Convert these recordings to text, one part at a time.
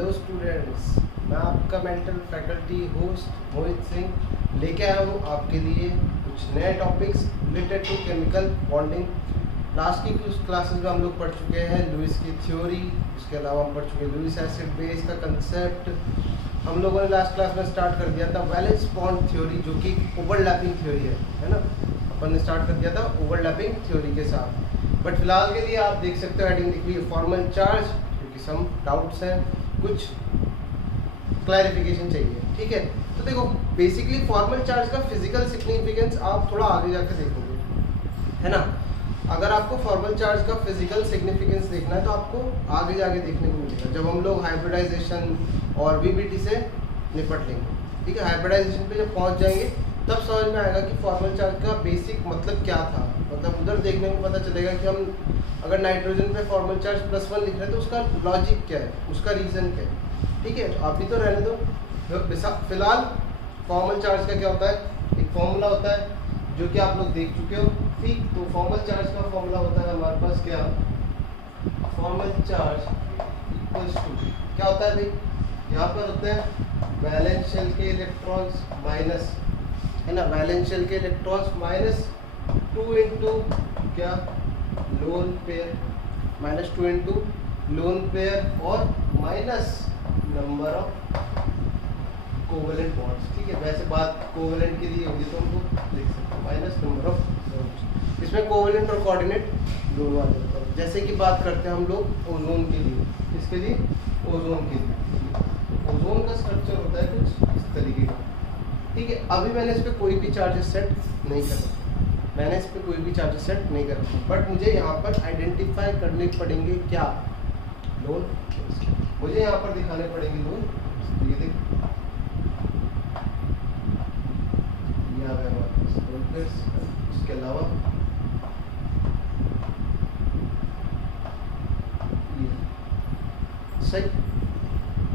Hello students, मैं आपका mental faculty host Mohit Singh लेके आया हूँ आपके लिए कुछ नए topics related to chemical bonding. Last की कुछ क्लासेस में हम लोग पढ़ चुके हैं लुईस की थ्योरी, उसके अलावा हम पढ़ चुके हैं लुईस एसिड बेस का कंसेप्ट। हम लोगों ने लास्ट क्लास में स्टार्ट कर दिया था वैलेंस बॉन्ड थ्योरी, जो कि ओवरलैपिंग थ्योरी है ना। अपन ने स्टार्ट कर दिया था ओवरलैपिंग थ्योरी के साथ। बट फिलहाल के लिए आप देख सकते हो हेडिंग लिख ली फॉर्मल चार्ज, क्योंकि सम डाउट्स हैं, कुछ क्लैरिफिकेशन चाहिए। ठीक है, तो देखो बेसिकली फॉर्मल चार्ज का फिजिकल सिग्निफिकेंस आप थोड़ा आगे जाके देखोगे, है ना। अगर आपको फॉर्मल चार्ज का फिजिकल सिग्निफिकेंस देखना है तो आपको आगे जाके देखने को मिलेगा जब हम लोग हाइब्रिडाइजेशन और वीबीटी से निपट लेंगे। ठीक है, हाइब्रिडाइजेशन पे जब पहुंच जाएंगे तब समझ में आएगा कि फॉर्मल चार्ज का बेसिक मतलब क्या था। मतलब उधर देखने में पता चलेगा कि हम अगर नाइट्रोजन पे फॉर्मल चार्ज +1 लिख रहे हैं तो उसका लॉजिक क्या है, उसका रीज़न क्या है। ठीक है, तो आप भी तो रहने दो। फिलहाल फॉर्मल चार्ज का क्या होता है, एक फॉर्मूला होता है जो कि आप लोग देख चुके हो। ठीक, तो फॉर्मल चार्ज का फॉर्मूला होता है हमारे पास क्या, फॉर्मल चार्ज इक्वल्स टू क्या होता है भाई, यहाँ पर होते हैं वैलेंस शेल के इलेक्ट्रॉन्स माइनस, है ना, वैलेंस शेल के इलेक्ट्रॉन्स माइनस 2 इंटू क्या lone pair, -2 into lone pair और minus number of covalent bonds. ठीक है, वैसे बात कोवेलेंट के लिए होगी तो हम लोग लिख सकते हैं माइनस नंबर ऑफ बॉन्ड्स। इसमें कोवेलेंट और कोऑर्डिनेट दोनों आ जाते हैं। जैसे कि बात करते हैं हम लोग ओजोन के लिए, किसके लिए, ओजोन के लिए। ओजोन का स्ट्रक्चर होता है कुछ इस तरीके का। ठीक है, अभी मैंने इस पर कोई भी चार्जेस सेट नहीं करा, मैंने इस पर कोई भी चार्जेस सेट नहीं करा, बट मुझे यहाँ पर आइडेंटिफाई करने पड़ेंगे क्या, लोन। मुझे यहाँ पर दिखाने पड़ेंगे लोन। ये देख, ये आ गया हमारे पास लोन पेयर्स। इसके अलावा सही,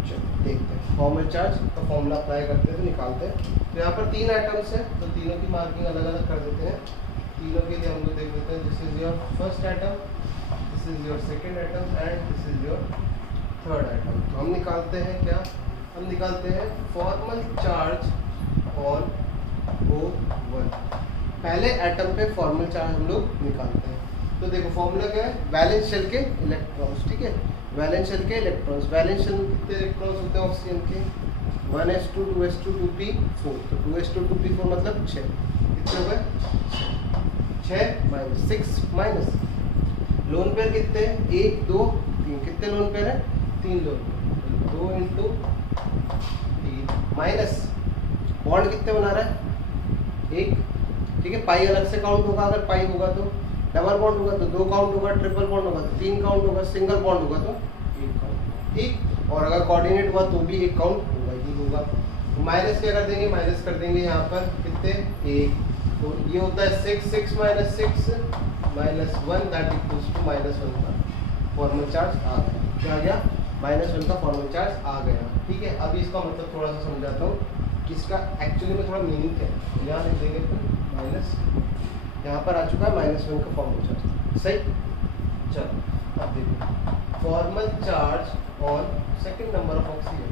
चलो देखते हैं फॉर्मल चार्ज का फॉर्मूला अप्लाई करते हैं तो निकालते हैं। तो यहाँ पर 3 एटम्स हैं तो तीनों की मार्किंग अलग अलग कर देते हैं। तीनों के लिए हम लोग देख लेते हैं, this is your first atom, this is your second atom and this is your third atom. तो हम निकालते हैं क्या, हम निकालते हैं फॉर्मल चार्ज ऑन O1। पहले एटम पे फॉर्मल चार्ज हम लोग निकालते हैं। तो देखो फॉर्मूला क्या है, वैलेंस शेल के इलेक्ट्रॉन्स। ठीक है, वैलेंस शेल के इलेक्ट्रॉन्स, वैलेंस शेल में कितने इलेक्ट्रॉन्स होते हैं ऑक्सीजन के, 1s2 2s2 2p4। तो 2s2 2p4 मतलब 6। कितने हो गए, 6 माइनस 6 माइनस लोन पेयर कितने, 1 2 3, कितने लोन पेयर है, 3 loan pair, 2 into 3 minus bond कितने बना रहा है, 1। ठीक है, पाई अलग से काउंट होगा, अगर पाई होगा तो डबल बॉन्ड होगा तो 2 काउंट होगा, ट्रिपल बॉन्ड होगा तो 3 काउंट होगा, सिंगल बॉन्ड होगा तो 1 काउंट। ठीक, और अगर कोऑर्डिनेट हुआ तो भी 1 काउंट होगा ही होगा। तो माइनस क्या कर देंगे, माइनस कर देंगे यहाँ पर कितने, 1। तो ये होता है 6 6 minus 6 minus 1 that equals to -1 का फॉर्मल चार्ज आ गया। क्या आ गया, -1 का फॉर्मल चार्ज आ गया। ठीक है, अभी इसका मतलब थोड़ा सा समझाता हूँ कि इसका एक्चुअली में थोड़ा मीनिंग क्या है। यहाँ लिख देंगे तो माइनस, यहाँ पर आ चुका है -1 का फॉर्मल चार्ज। सही, चलो अब देखो formal charge on second number of oxygen.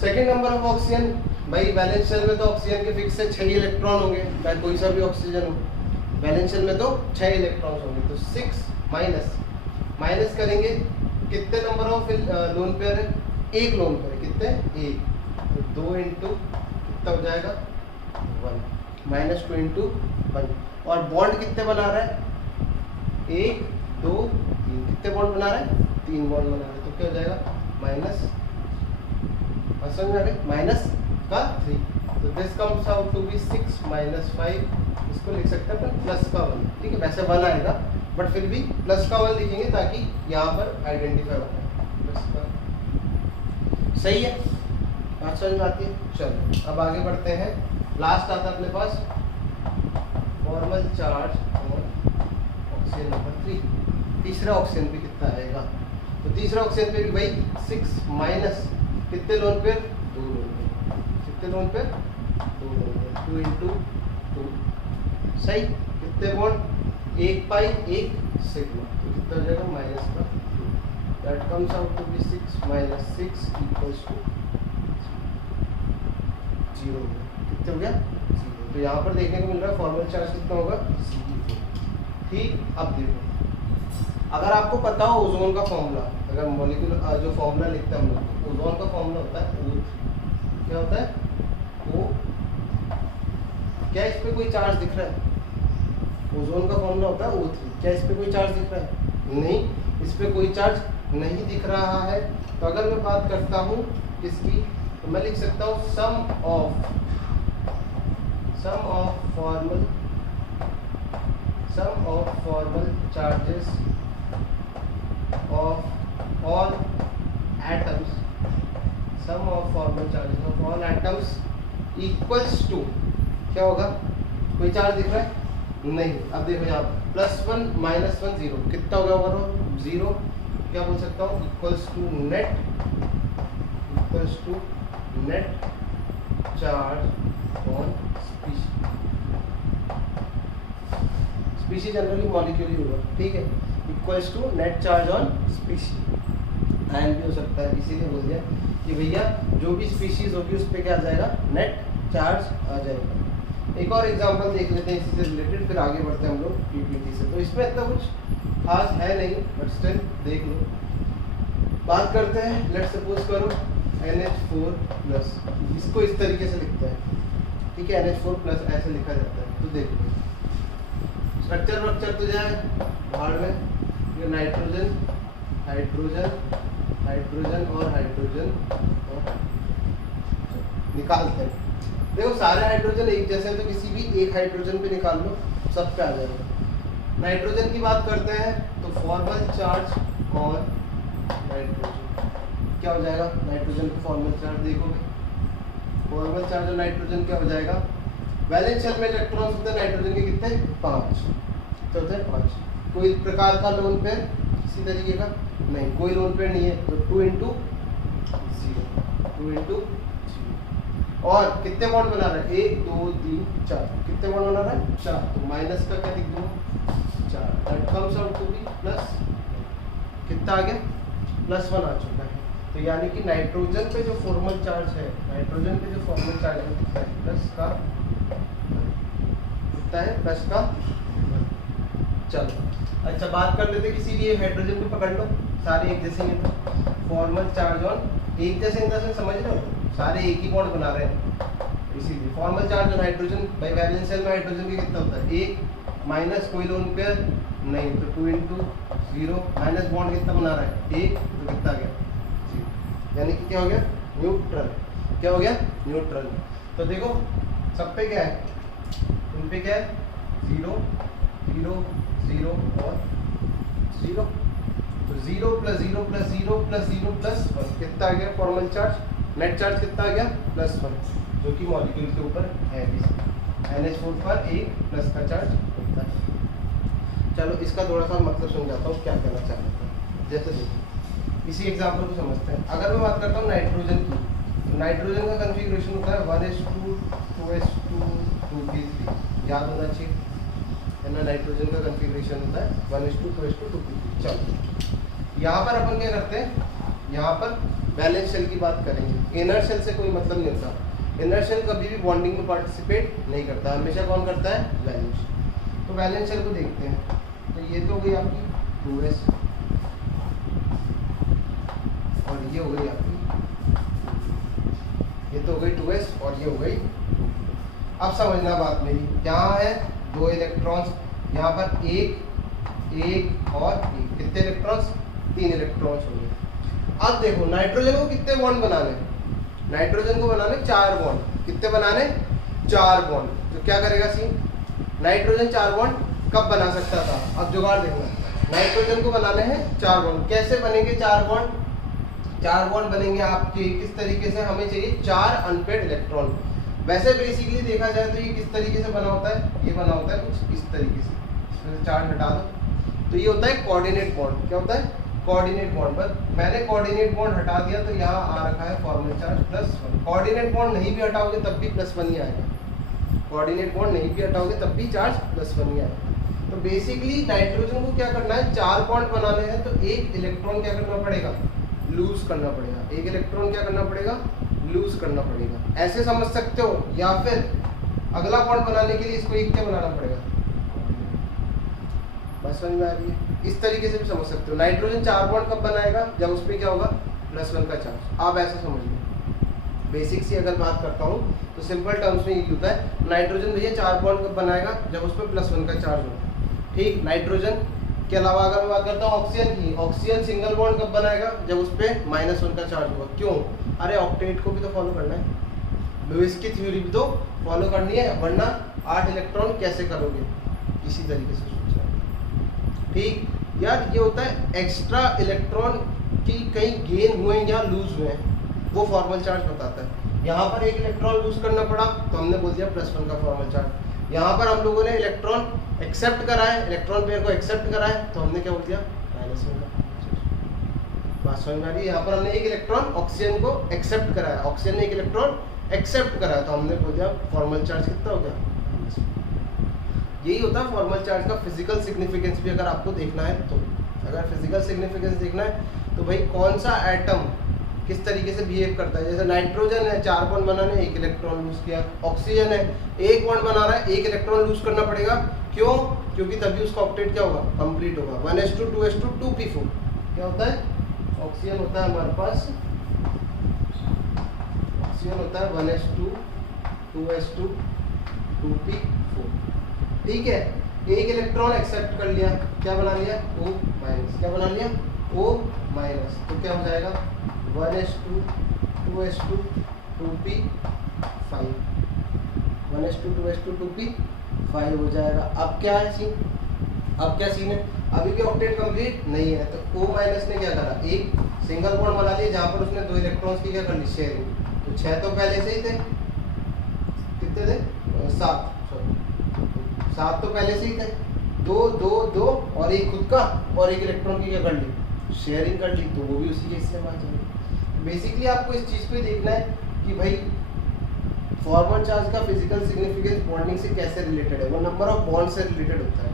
Second number of oxygen, भाई वैलेंस शेल में तो ऑक्सीजन के फिक्स से 6 इलेक्ट्रॉन होंगे, चाहे कोई सा भी ऑक्सीजन हो। वैलेंस शेल में तो 6 इलेक्ट्रॉन्स होंगे, तो 6 माइनस माइनस करेंगे कितने नंबर ऑफ लोन पेयर है, 1 लोन पेयर, कितने, 1। तो 2 इंटू कितना हो जाएगा, 1 -2 इंटू 1। और बॉन्ड कितने बना रहा है, 1 2 3, कितने बॉन्ड बना रहा है, 3 बॉन्ड बना रहा है। तो क्या हो जाएगा, माइनस, समझ में आ गया, माइनस का 3। तो this comes out to be 6 minus 5। इसको लिख सकते हैं अपन प्लस का 1। ठीक है, वैसे 1 आएगा बट फिर भी प्लस का 1 लिखेंगे ताकि यहाँ पर आइडेंटिफाई हो जाए प्लस का। सही है, बात समझ में आती है। चलो अब आगे बढ़ते हैं। लास्ट आता है अपने पास formal charge on oxygen number 3। तीसरा ऑक्सीजन पे कितना आएगा, तो तीसरा ऑक्सीजन पे भी भाई 6 माइनस कितने लोन पेयर, 2 लोन पेयर, कितने loan pair, 2 loan pair, 2 into 2। सही, कितने बॉन्ड, 1 पाई 1 सिग्मा, तो कितना हो जाएगा, -2। That comes out to be 6 minus 6 equals to 0। कितने हो गया 0। तो यहाँ पर देखने को मिल रहा है फॉर्मल चार्ज कितना होगा 0। ठीक, अब देखो अगर आपको पता हो ओजोन का फॉर्मूला, अगर मॉलिक्यूल जो फॉर्मूला लिखते हैं हम लोग, ओजोन का फॉर्मूला होता है O, क्या होता है O। क्या इस पे कोई चार्ज दिख रहा है? ओजोन का फॉर्मूला होता है O3। क्या इस पे कोई चार्ज दिख रहा है? नहीं, इस पे कोई चार्ज नहीं दिख रहा है। तो अगर मैं बात करता हूँ इसकी, तो मैं लिख सकता हूँ sum of formal charges of all atoms, sum of formal charges of all atoms equals to, क्या होगा? कोई चार्ज दिख रहा है? नहीं। अब देखो यहाँ +1 -1 0, कितना होगा ओवरऑल 0। क्या बोल सकता हूँ equals to net charge on species generally molecule ही होगा, ठीक है। Equals to net charge on species, ion भी हो सकता है, इसीलिए बोल दिया कि भैया जो भी स्पीशीज होगी उस पर क्या आ जाएगा नेट चार्ज आ जाएगा। एक और एग्जांपल देख लेते हैं इसी से रिलेटेड, फिर आगे बढ़ते हैं हम लोग पीपीटी से। तो इसमें इतना कुछ खास है नहीं, बट स्टिल देख लो। बात करते हैं, लेट्स सपोज करो NH4+, इसको इस तरीके से लिखते हैं, ठीक है। NH4+ ऐसे लिखा जाता है। तो देखो स्ट्रक्चर तो जाए भाड़ में, ये नाइट्रोजन हाइड्रोजन और हाइड्रोजन और निकालते हैं। देखो सारे हाइड्रोजन एक जैसे हैं, तो किसी भी एक हाइड्रोजन पे निकाल लो, सब पे आ जाएगा। नाइट्रोजन की बात करते हैं तो फॉर्मल चार्ज ऑन नाइट्रोजन क्या हो जाएगा? नाइट्रोजन पे फॉर्मल चार्ज देखोगे, फॉर्मल चार्ज ऑन नाइट्रोजन क्या हो जाएगा? वैलेंस शेल में इलेक्ट्रॉन्स होते हैं नाइट्रोजन के कितने? 5। तो होते हैं 5। कोई प्रकार का लोन पेयर किसी तरीके का नहीं, कोई लोन पेयर नहीं है, तो 2 × 0 और कितने बॉन्ड बना रहा है? 1 2 3 4। कितने बॉन्ड बना रहा है? 4। तो माइनस का क्या लिख दूँ? 4। That comes out to be plus, कितना आ गया? +1 आ चुका है। तो यानी कि नाइट्रोजन पे जो फॉर्मल चार्ज है, नाइट्रोजन पे जो फॉर्मल चार्ज है कितना है? प्लस का, कितना है? प्लस का। चलो अच्छा बात कर लेते किसी भी हाइड्रोजन को पकड़ लो, सारे एक जैसे हैं। तो फॉर्मल चार्ज ऑन एक जैसे इन से समझ रहे हो, सारे एक ही बॉन्ड बना रहे हैं, इसीलिए फॉर्मल चार्ज ऑन हाइड्रोजन भाई वैलेंस शेल में हाइड्रोजन के कितना होता है? 1 माइनस कोई लोन पेयर नहीं, तो 2 × 0 माइनस बॉन्ड कितना बना रहा है? 1, तो कितना गया? 0। यानी कि क्या हो गया? न्यूट्रल। क्या हो गया? न्यूट्रल। तो देखो सब पे क्या है? उन पे क्या है? 0 0 0 और 0। तो 0 + 0 + 0 + 0 + 1 कितना आ गया? फॉर्मल चार्ज नेट चार्ज कितना आ गया? +1, जो कि मॉलिक्यूल के ऊपर है भी। NH4 पर एक प्लस का चार्ज होता है। चलो इसका थोड़ा सा मतलब समझाता हूँ क्या कहना चाह रहा था। जैसे देखो इसी एग्जाम्पल को समझते हैं। अगर मैं बात करता हूँ नाइट्रोजन की, तो नाइट्रोजन का कन्फिग्रेशन होता है 1:2 2:2 2p3, याद होना चाहिए है ना। नाइट्रोजन का कन्फिग्रेशन होता है 1:2 2:2 2p3। चलो यहाँ पर अपन क्या करते हैं, यहाँ पर वैलेंस शेल की बात करेंगे। इनर शेल से कोई मतलब नहीं होता, इनर शेल कभी भी बॉन्डिंग में पार्टिसिपेट नहीं करता, हमेशा कौन करता है? Valence shell. तो वैलेंस शेल को देखते हैं, तो ये तो हो गई आपकी 2s और ये हो गई आपकी, ये तो हो गई 2s और ये हो गई। अब समझना बात मेरी, यहाँ है 2 इलेक्ट्रॉन्स, यहाँ पर एक और एक, कितने इलेक्ट्रॉन्स? 3 इलेक्ट्रॉन्स हो गए। अब देखो नाइट्रोजन को कितने बॉन्ड बनाने? नाइट्रोजन को बनाने 4 बॉन्ड। कितने बनाने? 4 बॉन्ड। तो क्या करेगा सी? नाइट्रोजन 4 बॉन्ड कब बना सकता था? अब जुगाड़ देखना। नाइट्रोजन को बनाने हैं 4 बॉन्ड। कैसे बनेंगे 4 बॉन्ड? 4 बॉन्ड बनेंगे आपके किस तरीके से? हमें चाहिए 4 अनपेड इलेक्ट्रॉन। वैसे बेसिकली देखा जाए तो ये किस तरीके से बना होता है? ये बना होता है कुछ इस तरीके से। इसमें 4 हटा दो तो ये होता है कोऑर्डिनेट बॉन्ड। क्या होता है? Coordinate bond. पर मैंने कोऑर्डिनेट बॉन्ड हटा दिया तो यहाँ आ रखा है फॉर्मल चार्ज +1। कोऑर्डिनेट बॉन्ड नहीं भी हटाओगे तब भी +1 ही आएगा। कोऑर्डिनेट बॉन्ड नहीं भी हटाओगे तब भी चार्ज +1 ही आएगा। तो बेसिकली नाइट्रोजन को क्या करना है, 4 बॉन्ड बनाने हैं, तो एक इलेक्ट्रॉन क्या करना पड़ेगा, लूज करना पड़ेगा। एक इलेक्ट्रॉन क्या करना पड़ेगा, लूज करना पड़ेगा। ऐसे समझ सकते हो, या फिर अगला बॉन्ड बनाने के लिए इसको एक क्या बनाना पड़ेगा, बस समझ में आ रही है। इस तरीके से भी समझ सकते हो। नाइट्रोजन 4 बॉन्ड कब बनाएगा, जब उस पर क्या होगा, +1 का चार्ज। आप ऐसा समझ लो, बेसिक से अगर बात करता हूँ तो सिंपल टर्म्स में ये होता है, नाइट्रोजन भैया 4 बॉन्ड कब बनाएगा, जब उस पर +1 का चार्ज होता है। ठीक, नाइट्रोजन के अलावा अगर मैं बात करता हूँ ऑक्सीजन की, ऑक्सीजन सिंगल बॉन्ड कब बनाएगा, जब उस पर -1 का चार्ज होगा। क्यों, अरे ऑक्टेट को भी तो फॉलो करना है, लुईस की थ्योरी भी तो फॉलो करनी है, वरना 8 इलेक्ट्रॉन कैसे करोगे, इसी तरीके से सोचना। ठीक यार, ये होता है एक्स्ट्रा इलेक्ट्रॉन की कहीं गेन हुए या लूज हुए, वो फॉर्मल चार्ज बताता है। यहाँ पर एक इलेक्ट्रॉन लूज करना पड़ा तो हमने बोल दिया +1 का फॉर्मल चार्ज। यहाँ पर हम लोगों ने इलेक्ट्रॉन एक्सेप्ट करा है, इलेक्ट्रॉन पेयर को एक्सेप्ट करा है, तो हमने क्या बोल दिया, -1 का। बात समझ में आ रही है। यहाँ पर हमने एक इलेक्ट्रॉन ऑक्सीजन को एक्सेप्ट करा है, ऑक्सीजन ने एक इलेक्ट्रॉन एक्सेप्ट करा है, तो हमने बोल दिया फॉर्मल चार्ज कितना हो गया। यही होता है फॉर्मल चार्ज का फिजिकल सिग्निफिकेंस भी अगर आपको देखना है तो। अगर फिजिकल सिग्निफिकेंस देखना है तो भाई कौन सा एटम किस तरीके से बिहेव करता है। जैसे नाइट्रोजन है, 4 बॉन्ड बनाने, 1 इलेक्ट्रॉन लूज किया। ऑक्सीजन है, 1 बॉन्ड बना रहा है, 1 इलेक्ट्रॉन लूज करना पड़ेगा। क्यों, क्योंकि तभी उसका ऑक्टेट क्या होगा, कंप्लीट होगा। 1s2 2s2 2p4 क्या होता है, ऑक्सीजन होता है हमारे पास, ऑक्सीजन होता है 1s2 2s2 2p4। ठीक है, एक इलेक्ट्रॉन एक्सेप्ट कर लिया, क्या बना लिया, O-, क्या बना लिया, O-, तो क्या हो जाएगा 1s2 2s2 2p5, 1s2 2s2 2p5 हो जाएगा। अब क्या है सीन, अब क्या सीन है, अभी भी ऑक्टेट कंप्लीट नहीं है, तो O- ने क्या करा, एक सिंगल बॉन्ड बना लिया जहां पर उसने 2 इलेक्ट्रॉन्स की क्या कर ली, शेयरिंग। तो 6 तो पहले से ही थे, कितने थे, 7 तो पहले से ही थे, 2 2 2 और एक खुद का, और एक इलेक्ट्रॉन की क्या कर ली, शेयरिंग कर ली, तो वो भी उसी के हिस्से में आ जाएगी। बेसिकली आपको इस चीज़ को ही देखना है कि भाई फॉर्मल चार्ज का फिजिकल सिग्निफिकेंस बॉन्डिंग से कैसे रिलेटेड है, वो नंबर ऑफ बॉन्ड से रिलेटेड होता है।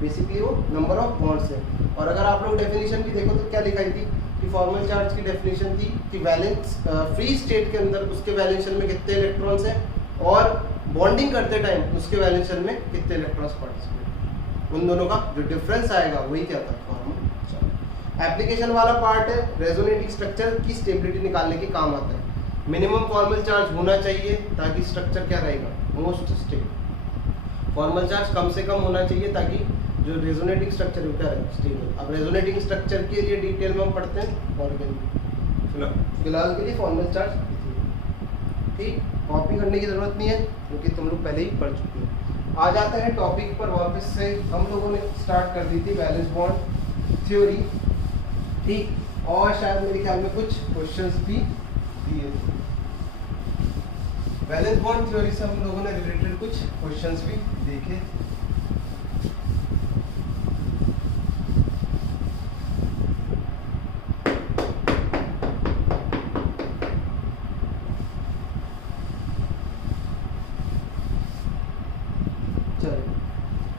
बेसिकली वो नंबर ऑफ बॉन्ड से। और अगर आप लोग डेफिनेशन भी देखो तो क्या लिखाई थी कि फॉर्मल चार्ज की डेफिनेशन थी कि वैलेंस फ्री स्टेट के अंदर उसके वैलेंशन में कितने इलेक्ट्रॉन्स हैं, और बॉन्डिंग करते टाइम उसके वैलेंशन में कितने इलेक्ट्रॉन्स पार्टिसिपेट, उन दोनों का जो डिफरेंस आएगा वही क्या था, फॉर्मल चार्ज। एप्लीकेशन वाला पार्ट है, रेजोनेटिंग स्ट्रक्चर की स्टेबिलिटी निकालने के काम आता है। मिनिमम फॉर्मल चार्ज होना चाहिए ताकि स्ट्रक्चर क्या रहेगा, मोस्ट स्टेबल। फॉर्मल चार्ज कम से कम होना चाहिए ताकि जो रेजोनेटिंग स्ट्रक्चर होता है स्टेबल। अब रेजोनेटिंग स्ट्रक्चर के लिए डिटेल में हम पढ़ते हैं और फिलहाल के लिए फॉर्मल चार्ज ठीक, कॉपी करने की जरूरत नहीं है क्योंकि तुम लोग पहले ही पढ़ चुके हो। आ जाते हैं टॉपिक पर वापस से। हम लोगों ने स्टार्ट कर दी थी वैलेंस बॉन्ड थ्योरी, ठीक, और शायद मेरे ख्याल में कुछ क्वेश्चंस भी दिए थे। वैलेंस बॉन्ड थ्योरी से हम लोगों ने रिलेटेड कुछ क्वेश्चंस भी देखे।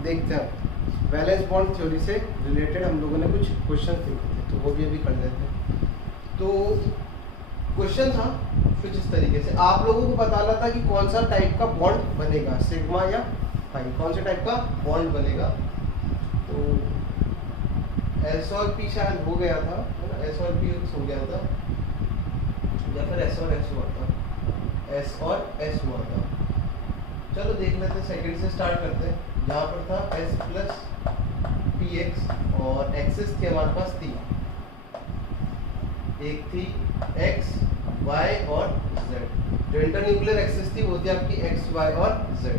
देखते हैं वैलेंस बॉन्ड थ्योरी से रिलेटेड हम लोगों ने कुछ क्वेश्चन देखे थे, तो वो भी अभी कर लेते हैं। तो क्वेश्चन था कुछ इस तरीके से, आप लोगों को बताना था कि कौन सा टाइप का बॉन्ड बनेगा, सिग्मा या पाई, कौन से टाइप का बॉन्ड बनेगा। तो एस और पी शायद हो गया था, है ना, एस और पी हो गया था, या फिर एस और एस हुआ था, एस और एस हुआ था। चलो देख लेते हैं, सेकंड से स्टार्ट करते हैं। यहाँ पर था s प्लस पी एक्स और एक्सेस थी हमारे पास 3, एक थी x, y और z। जो इंटरन्यूक्लियर एक्सेस थी वो थी आपकी x, y और z,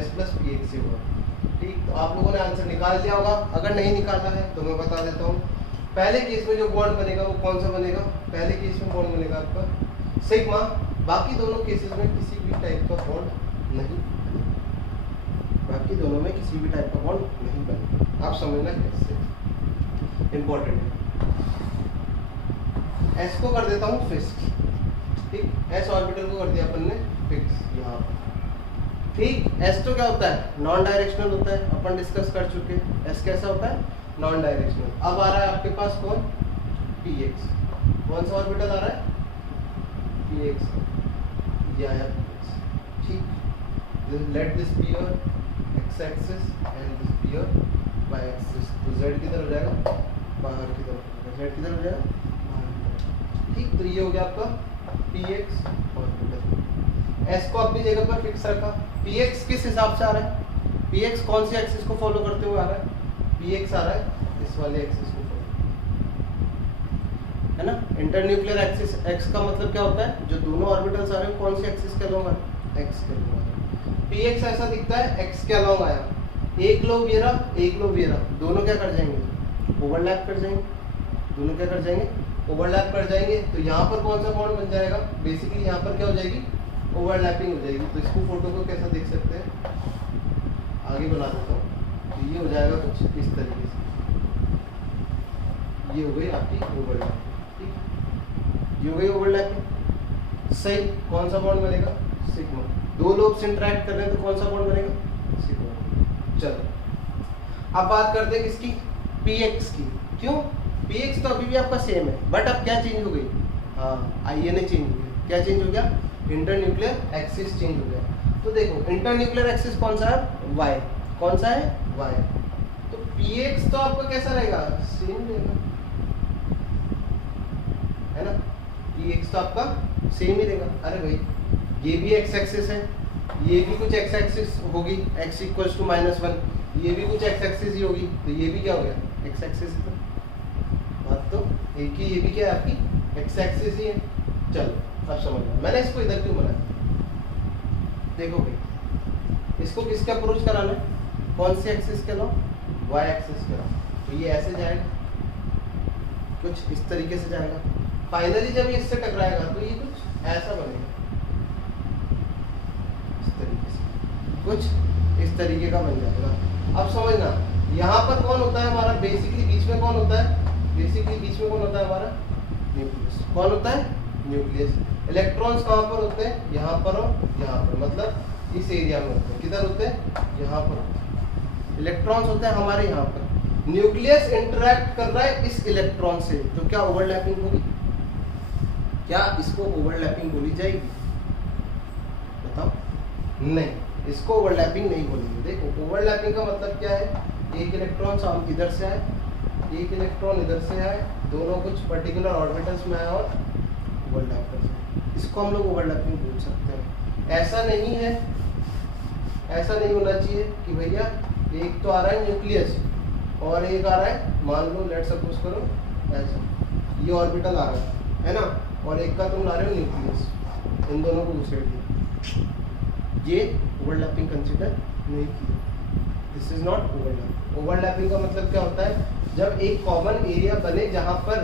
s plus P x से हुआ। ठीक, तो आप लोगों ने आंसर निकाल लिया होगा, अगर नहीं निकाला है तो मैं बता देता हूँ। पहले केस में जो बॉन्ड बनेगा वो कौन सा बनेगा, पहले केस में बॉन्ड बनेगा आपका सिग्मा, बाकी दोनों केसेस में किसी भी टाइप का बॉन्ड नहीं, बाकी दोनों में किसी भी टाइप का बॉन्ड नहीं बनेगा। आप समझना कैसे, इंपॉर्टेंट है। S को कर देता हूँ फिक्स, ठीक, S ऑर्बिटल को कर दिया अपन ने फिक्स यहाँ, ठीक। एस तो क्या होता है, नॉन डायरेक्शनल होता है, अपन डिस्कस कर चुके हैं। एस कैसा होता है, नॉन डायरेक्शनल। अब आ रहा है आपके पास कौन, px। कौन सा ऑर्बिटल आ रहा है, px, ये आया px, ठीक। Let this be your x axis and this be your y axis. तो z किधर हो जाएगा, बाहर की तरफ, z किधर हो जाएगा, बाहर की तरफ, ठीक। तो ये हो गया आपका px ऑर्बिटल। s को अपनी जगह पर फिक्स रखा। px किस हिसाब से आ रहा है, px कौन सी एक्सिस को फॉलो करते हुए आ रहा है, px आ रहा है इस वाले एक्सिस को फॉलो, है ना। इंटरन्यूक्लियर एक्सिस, x का मतलब क्या होता है, जो दोनों ऑर्बिटल्स आ रहे हैं कौन सी एक्सिस के अलोंग आ रहे हैं, x के अलोंग आ रहे हैं। px ऐसा दिखता है, x के अलोंग आया, एक लोब ये रहा, एक लोब ये रहा, दोनों क्या कर जाएंगे, ओवरलैप कर जाएंगे, दोनों क्या कर जाएंगे, ओवरलैप कर जाएंगे। तो यहाँ पर कौन सा बॉन्ड बन जाएगा, बेसिकली यहाँ पर क्या हो जाएगी, ओवरलैपिंग हो जाएगी। तो इसको फोटो को कैसा देख सकते हैं, आगे बना देता हूँ। तो ये हो जाएगा कुछ इस तरीके से, ये हो गई आपकी ओवरलैपिंग, ठीक। ये हो गई ओवरलैपिंग, सही। कौन सा बॉन्ड बनेगा, सिग्मा। दो लोब्स इंटरेक्ट कर रहे हैं तो कौन सा बॉन्ड बनेगा, सिग्मा। चलो अब बात करते हैं किसकी, px की। क्यों, px तो अभी भी आपका सेम है, बट अब क्या चेंज हो गई, हाँ INA चेंज हो गया। क्या चेंज हो गया, इंटरन्यूक्लियर एक्सिस चेंज हो गया। तो देखो इंटरन्यूक्लियर एक्सिस कौन सा है, y। कौन सा है, y। तो px तो आपका कैसा रहेगा, सेम रहेगा, है ना। px तो आपका सेम ही रहेगा। अरे भाई ये भी x एक्सिस है, ये भी कुछ x एक्सिस होगी, x इक्वल्स टू -1, ये भी कुछ x एक्सिस ही होगी, तो ये भी क्या हो गया, x एक्सिस ही। बात तो एक ही, ये भी क्या है आपकी x एक्सिस ही है। चलो अब समझ लो मैंने इसको इधर क्यों बनाया। देखो भाई इसको किसके अप्रोच कराना है, कौन सी एक्सिस के अलावा, y एक्सिस के अलावा। तो ये ऐसे जाएगा, कुछ इस तरीके से जाएगा। फाइनली जब ये इससे टकराएगा तो ये कुछ ऐसा बनेगा, इस तरीके से, कुछ इस तरीके का बन जाएगा। अब समझना यहाँ पर कौन होता है हमारा, बेसिकली बीच में कौन होता है, बेसिकली बीच में कौन होता है हमारा, न्यूक्लियस। कौन होता है, न्यूक्लियस। इलेक्ट्रॉन्स कहाँ पर होते हैं, यहाँ पर और यहाँ पर, मतलब इस एरिया में होते हैं। किधर होते हैं, यहाँ पर इलेक्ट्रॉन्स होते हैं हमारे यहाँ पर। न्यूक्लियस इंटरैक्ट कर रहा है इस इलेक्ट्रॉन से, तो क्या ओवरलैपिंग होगी, क्या इसको ओवरलैपिंग बोली जाएगी, बताओ। नहीं, इसको ओवरलैपिंग नहीं बोलेंगे। देखो ओवरलैपिंग का मतलब क्या है, एक इलेक्ट्रॉन इधर से आए, एक इलेक्ट्रॉन इधर से आए, दोनों कुछ पर्टिकुलर ऑर्बिटल्स में आए और ओवरलैप कर सकते, इसको हम लोग ओवरलैपिंग बोल सकते हैं। ऐसा नहीं है, ऐसा नहीं होना चाहिए कि भैया एक तो आ रहा है न्यूक्लियस और एक आ रहा है, मान लो लेट सपोज करो ऐसा, ये ऑर्बिटल आ रहा है ना, और एक का तुम ला रहे हो न्यूक्लियस, इन दोनों को घुसेड़ दिया, ये ओवरलैपिंग कंसिडर नहीं की। This is not overlapping. Overlapping का मतलब क्या होता है, जब एक कॉमन एरिया बने जहां पर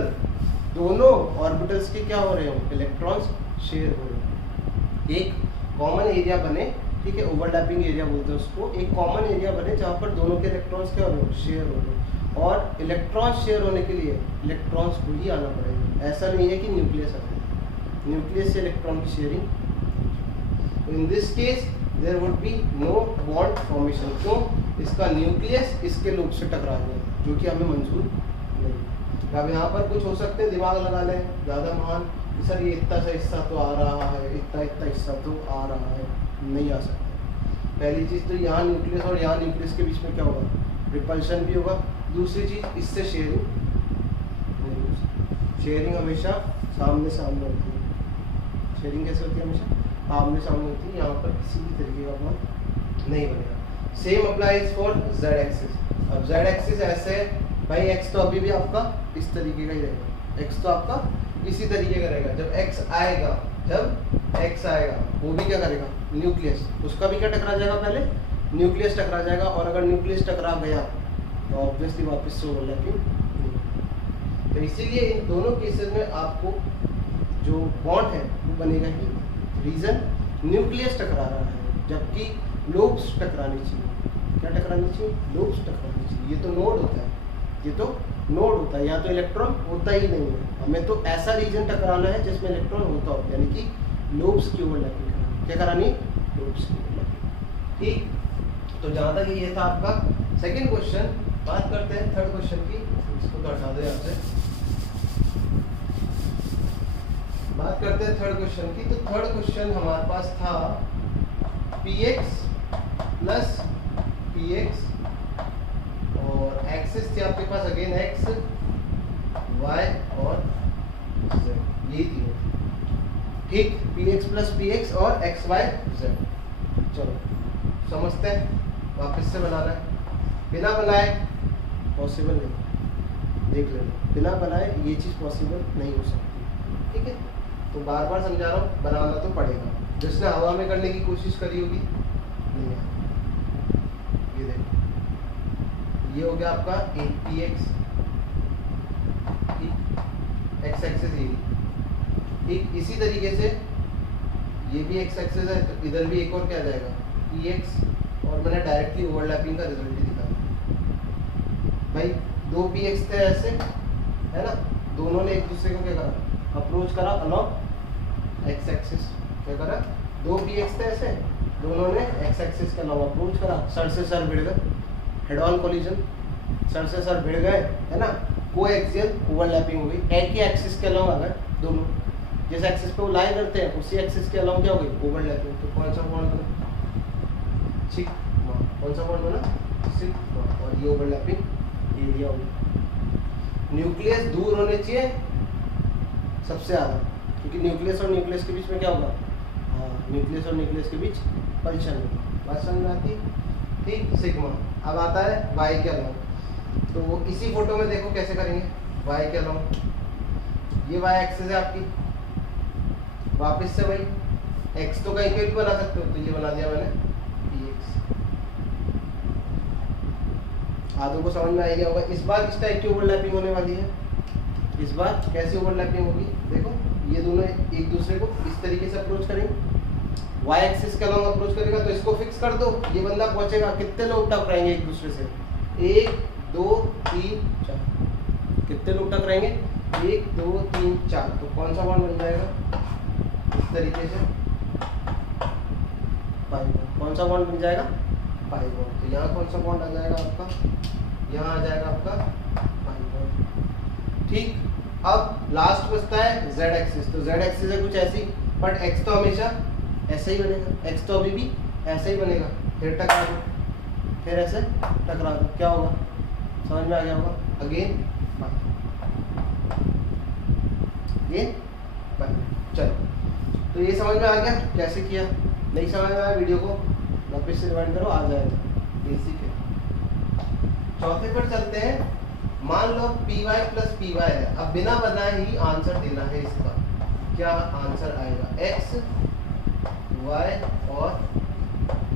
दोनों ऑर्बिटल्स के क्या हो रहे हो, इलेक्ट्रॉन्स शेयर हो रहे हो। एक कॉमन एरिया बने, ठीक है, ओवरलैपिंग एरिया बोलते हैं उसको। एक कॉमन एरिया बने जहां पर दोनों के इलेक्ट्रॉन्स क्या हो रहे हो, शेयर हो रहे हो। और इलेक्ट्रॉन्स शेयर होने के लिए इलेक्ट्रॉन्स को ही आना पड़ेगा, ऐसा नहीं है कि न्यूक्लियस आए, न्यूक्लियस से इलेक्ट्रॉन की sharing. In this case there would be no bond formation. क्यों, इसका न्यूक्लियस इसके लूप से टकरा गया, जो कि हमें मंजूर नहीं। अब यहाँ पर कुछ हो सकते हैं, दिमाग लगा लें ज़्यादा महान, सर ये इतना सा हिस्सा तो आ रहा है, इतना इतना हिस्सा तो आ रहा है, नहीं आ सकता। पहली चीज़ तो यहाँ न्यूक्लियस और यहाँ न्यूक्लियस के बीच में क्या होगा, रिपल्शन भी होगा। दूसरी चीज़, इससे शेयरिंग नहीं हो सकती। शेयरिंग हमेशा सामने सामने होती है। शेयरिंग कैसे होती है, हमेशा आमने सामने होती है, यहाँ पर किसी भी तरीके का बॉन्ड नहीं बनेगा। Same applies for Z axis. अब जेड एक्सिस ऐसे भाई, एक्स तो अभी भी आपका इस तरीके का ही रहेगा, एक्स तो आपका इसी तरीके का रहेगा। जब एक्स आएगा, जब एक्स आएगा वो भी क्या करेगा, न्यूक्लियस, उसका भी क्या टकरा जाएगा, पहले न्यूक्लियस टकरा जाएगा। और अगर न्यूक्लियस टकरा गया तो ऑब्वियसली वापस से ओवरलैपिंग। तो इसीलिए इन दोनों केसेस में आपको जो बॉन्ड है वो बनेगा ही। रीजन, न्यूक्लियस टकरा रहा है, जबकि लोब्स टकरानी चाहिए। क्या टकरानी चाहिए, लोब्स टकरानी चाहिए। ये तो नोड होता है, ये तो नोड होता है, यहाँ तो इलेक्ट्रॉन होता ही नहीं है। हमें तो ऐसा रीजन टकराना है जिसमें इलेक्ट्रॉन होता हो, यानी कि लोब्स की ओवरलैपिंग करानी। क्या करानी, लोब्स की ओवरलैपिंग। ठीक, तो जहाँ तक ये था आपका सेकंड क्वेश्चन। बात करते हैं थर्ड क्वेश्चन की। इसको तो हटा दो यहाँ से। बात करते हैं थर्ड क्वेश्चन की। तो थर्ड क्वेश्चन हमारे पास था px प्लस px और एक्सिस थी आपके पास अगेन x, y और z, यही तीनों। ठीक, px प्लस px और x y z। चलो समझते हैं, वापस से बनाना है। बिना बनाए पॉसिबल नहीं, देख लेना, बिना बनाए ये चीज़ पॉसिबल नहीं हो सकती। ठीक है, तो बार बार समझा रहा हूँ, बनाना तो पड़ेगा। जिसने हवा में करने की कोशिश करी होगी नहीं है। ये देखो, ये हो गया आपका एक px, ठीक, x एक्सिस यही। ठीक, इसी तरीके से ये भी x एक्सिस है, तो इधर भी एक और क्या आ जाएगा px, और मैंने डायरेक्टली ओवरलैपिंग का रिजल्ट ही दिखाया। भाई दो px थे ऐसे, है ना, दोनों ने एक दूसरे को क्या करा, अप्रोच करा अलॉन्ग x एक्सिस। क्या करा, दो px थे ऐसे, दोनों ने x एक्सिस के अलॉन्ग अप्रोच करा, सर से सर भिड़ गए, हेड ऑन कोलिजन, सर से सर भिड़ गए, है ना, कोएक्सियल ओवरलैपिंग हो गई, एक ही एक्सिस के अलॉन्ग आ गए दोनों। जिस एक्सिस पे वो लाई करते हैं उसी एक्सिस के अलॉन्ग क्या हो गई, ओवरलैपिंग। तो कौन सा बॉन्ड बना, सिग्मा। कौन सा बॉन्ड बना, सिग्मा, और ये ओवरलैपिंग एरिया होगी। न्यूक्लियस दूर होने चाहिए सबसे ज़्यादा, क्योंकि न्यूक्लियस और न्यूक्लियस के बीच में क्या होगा, हाँ, न्यूक्लियस और न्यूक्लियस के बीच पल्शन होगी। बात समझ में आती, ठीक, सिग्मा। अब आता है वाई के अलॉन्ग, तो वो इसी फोटो में देखो कैसे करेंगे। वाई के अलॉन्ग, ये वाई एक्सिस है आपकी, वापस से भाई एक्स तो कहीं पे भी बना सकते हो, तो ये बना दिया मैंने px। आधों को समझ में आ गया होगा। इस बार किस टाइप की ओवरलैपिंग होने वाली है, इस बार कैसी ओवरलैपिंग होगी, देखो ये दोनों एक दूसरे को इस तरीके से अप्रोच करेंगे, y एक्सिस के अलॉन्ग अप्रोच करेगा, तो इसको फिक्स कर दो, ये बंदा पहुंचेगा, कितने लोग टकराएंगे एक दूसरे से, 1 2 3 4, कितने लोग टकराएंगे, 1 2 3 4, तो कौन सा बॉन्ड बन जाएगा, इस तरीके से पाई बॉन्ड। कौन सा बॉन्ड बन जाएगा, पाई बॉन्ड। तो यहाँ कौन सा बॉन्ड आ जाएगा आपका, यहाँ आ जाएगा आपका पाई बॉन्ड। ठीक, अब लास्ट बचता है z एक्सिस। तो z एक्सिस है कुछ ऐसी, बट x तो हमेशा ऐसा ही बनेगा, x तो अभी भी ऐसा ही बनेगा। फिर टकरा दो, फिर ऐसे टकरा दो, क्या होगा, समझ में आ गया होगा। अगेन चलो, तो ये समझ में आ गया कैसे किया। नहीं समझ में आया वीडियो को वापस से रिवाइंड करो, आ जाएगा बेसिक है। चौथे पर चलते हैं। मान लो py प्लस py है, अब बिना बनाए ही आंसर देना है इसका। क्या आंसर आएगा, x y और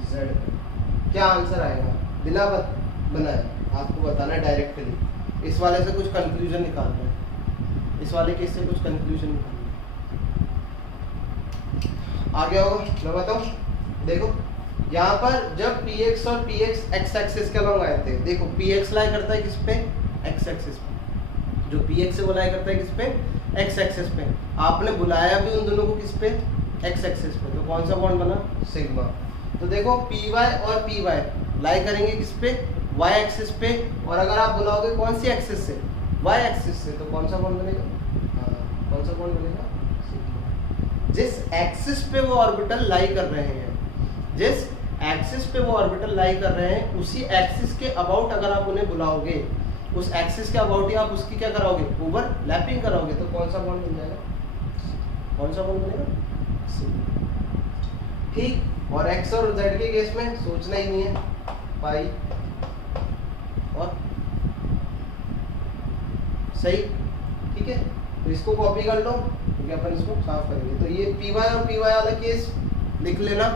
z, क्या आंसर आएगा बिना बनाए, आपको बताना है डायरेक्टली। इस वाले से कुछ कंक्लूजन निकालना है, इस वाले केस से कुछ कंक्लूजन निकालना है। आ गया होगा, मैं बताऊं, देखो यहाँ पर जब px और px x एक्सिस के अलॉन्ग आए थे, देखो px लाई करता है किस पे, x एक्सिस पे, जो px से वो लाई करता है किस पे, x एक्सिस पे। आपने बुलाया भी उन दोनों को किस पे, x एक्सिस पे, तो कौन सा बॉन्ड बना, सिग्मा। तो देखो py और py लाई करेंगे किस पे, y एक्सिस पे, और अगर आप बुलाओगे कौन सी एक्सिस से, y एक्सिस से, तो कौन सा बॉन्ड बनेगा, हाँ, कौन सा बॉन्ड बनेगा, जिस एक्सिस पे वो ऑर्बिटल लाई कर रहे हैं, जिस एक्सिस पे वो ऑर्बिटल लाई कर रहे हैं, उसी एक्सिस के अबाउट अगर आप उन्हें बुलाओगे, उस एक्सिस के अबाउट ही आप उसकी क्या कराओगे, ओवरलैपिंग कराओगे, तो कौन सा बॉन्ड बन जाएगा, कौन सा बॉन्ड बनेगा, ठीक। और x और z के केस में सोचना ही नहीं है, पाई और सही, ठीक है। तो इसको कॉपी कर लो, क्योंकि अपन इसको साफ करेंगे। तो ये py और py वाला केस लिख लेना,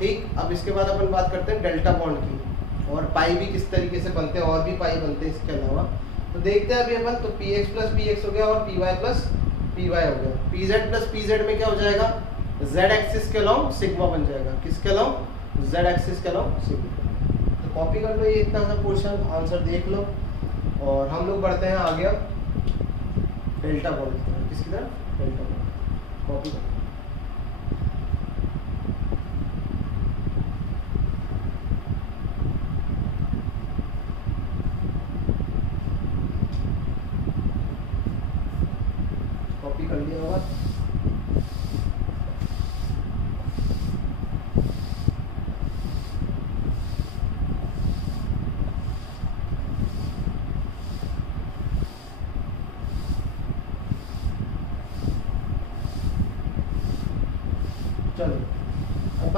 ठीक। अब इसके बाद अपन बात करते हैं डेल्टा बॉन्ड की, और पाई भी किस तरीके से बनते हैं, और भी पाई बनते हैं इसके अलावा। तो देखते हैं अभी अपन, तो px प्लस px हो गया और py प्लस py हो गया। pz प्लस pz में क्या हो जाएगा, z एक्सिस के अलॉन्ग सिग्मा बन जाएगा, किसके अलॉन्ग, z एक्सिस के अलॉन्ग सिग्मा। तो कॉपी कर लो ये इतना सा पोर्शन, आंसर देख लो, और हम लोग बढ़ते हैं आगे डेल्टा बॉन्ड की तरफ। किसकी तरफ, डेल्टा बॉन्ड। कॉपी कर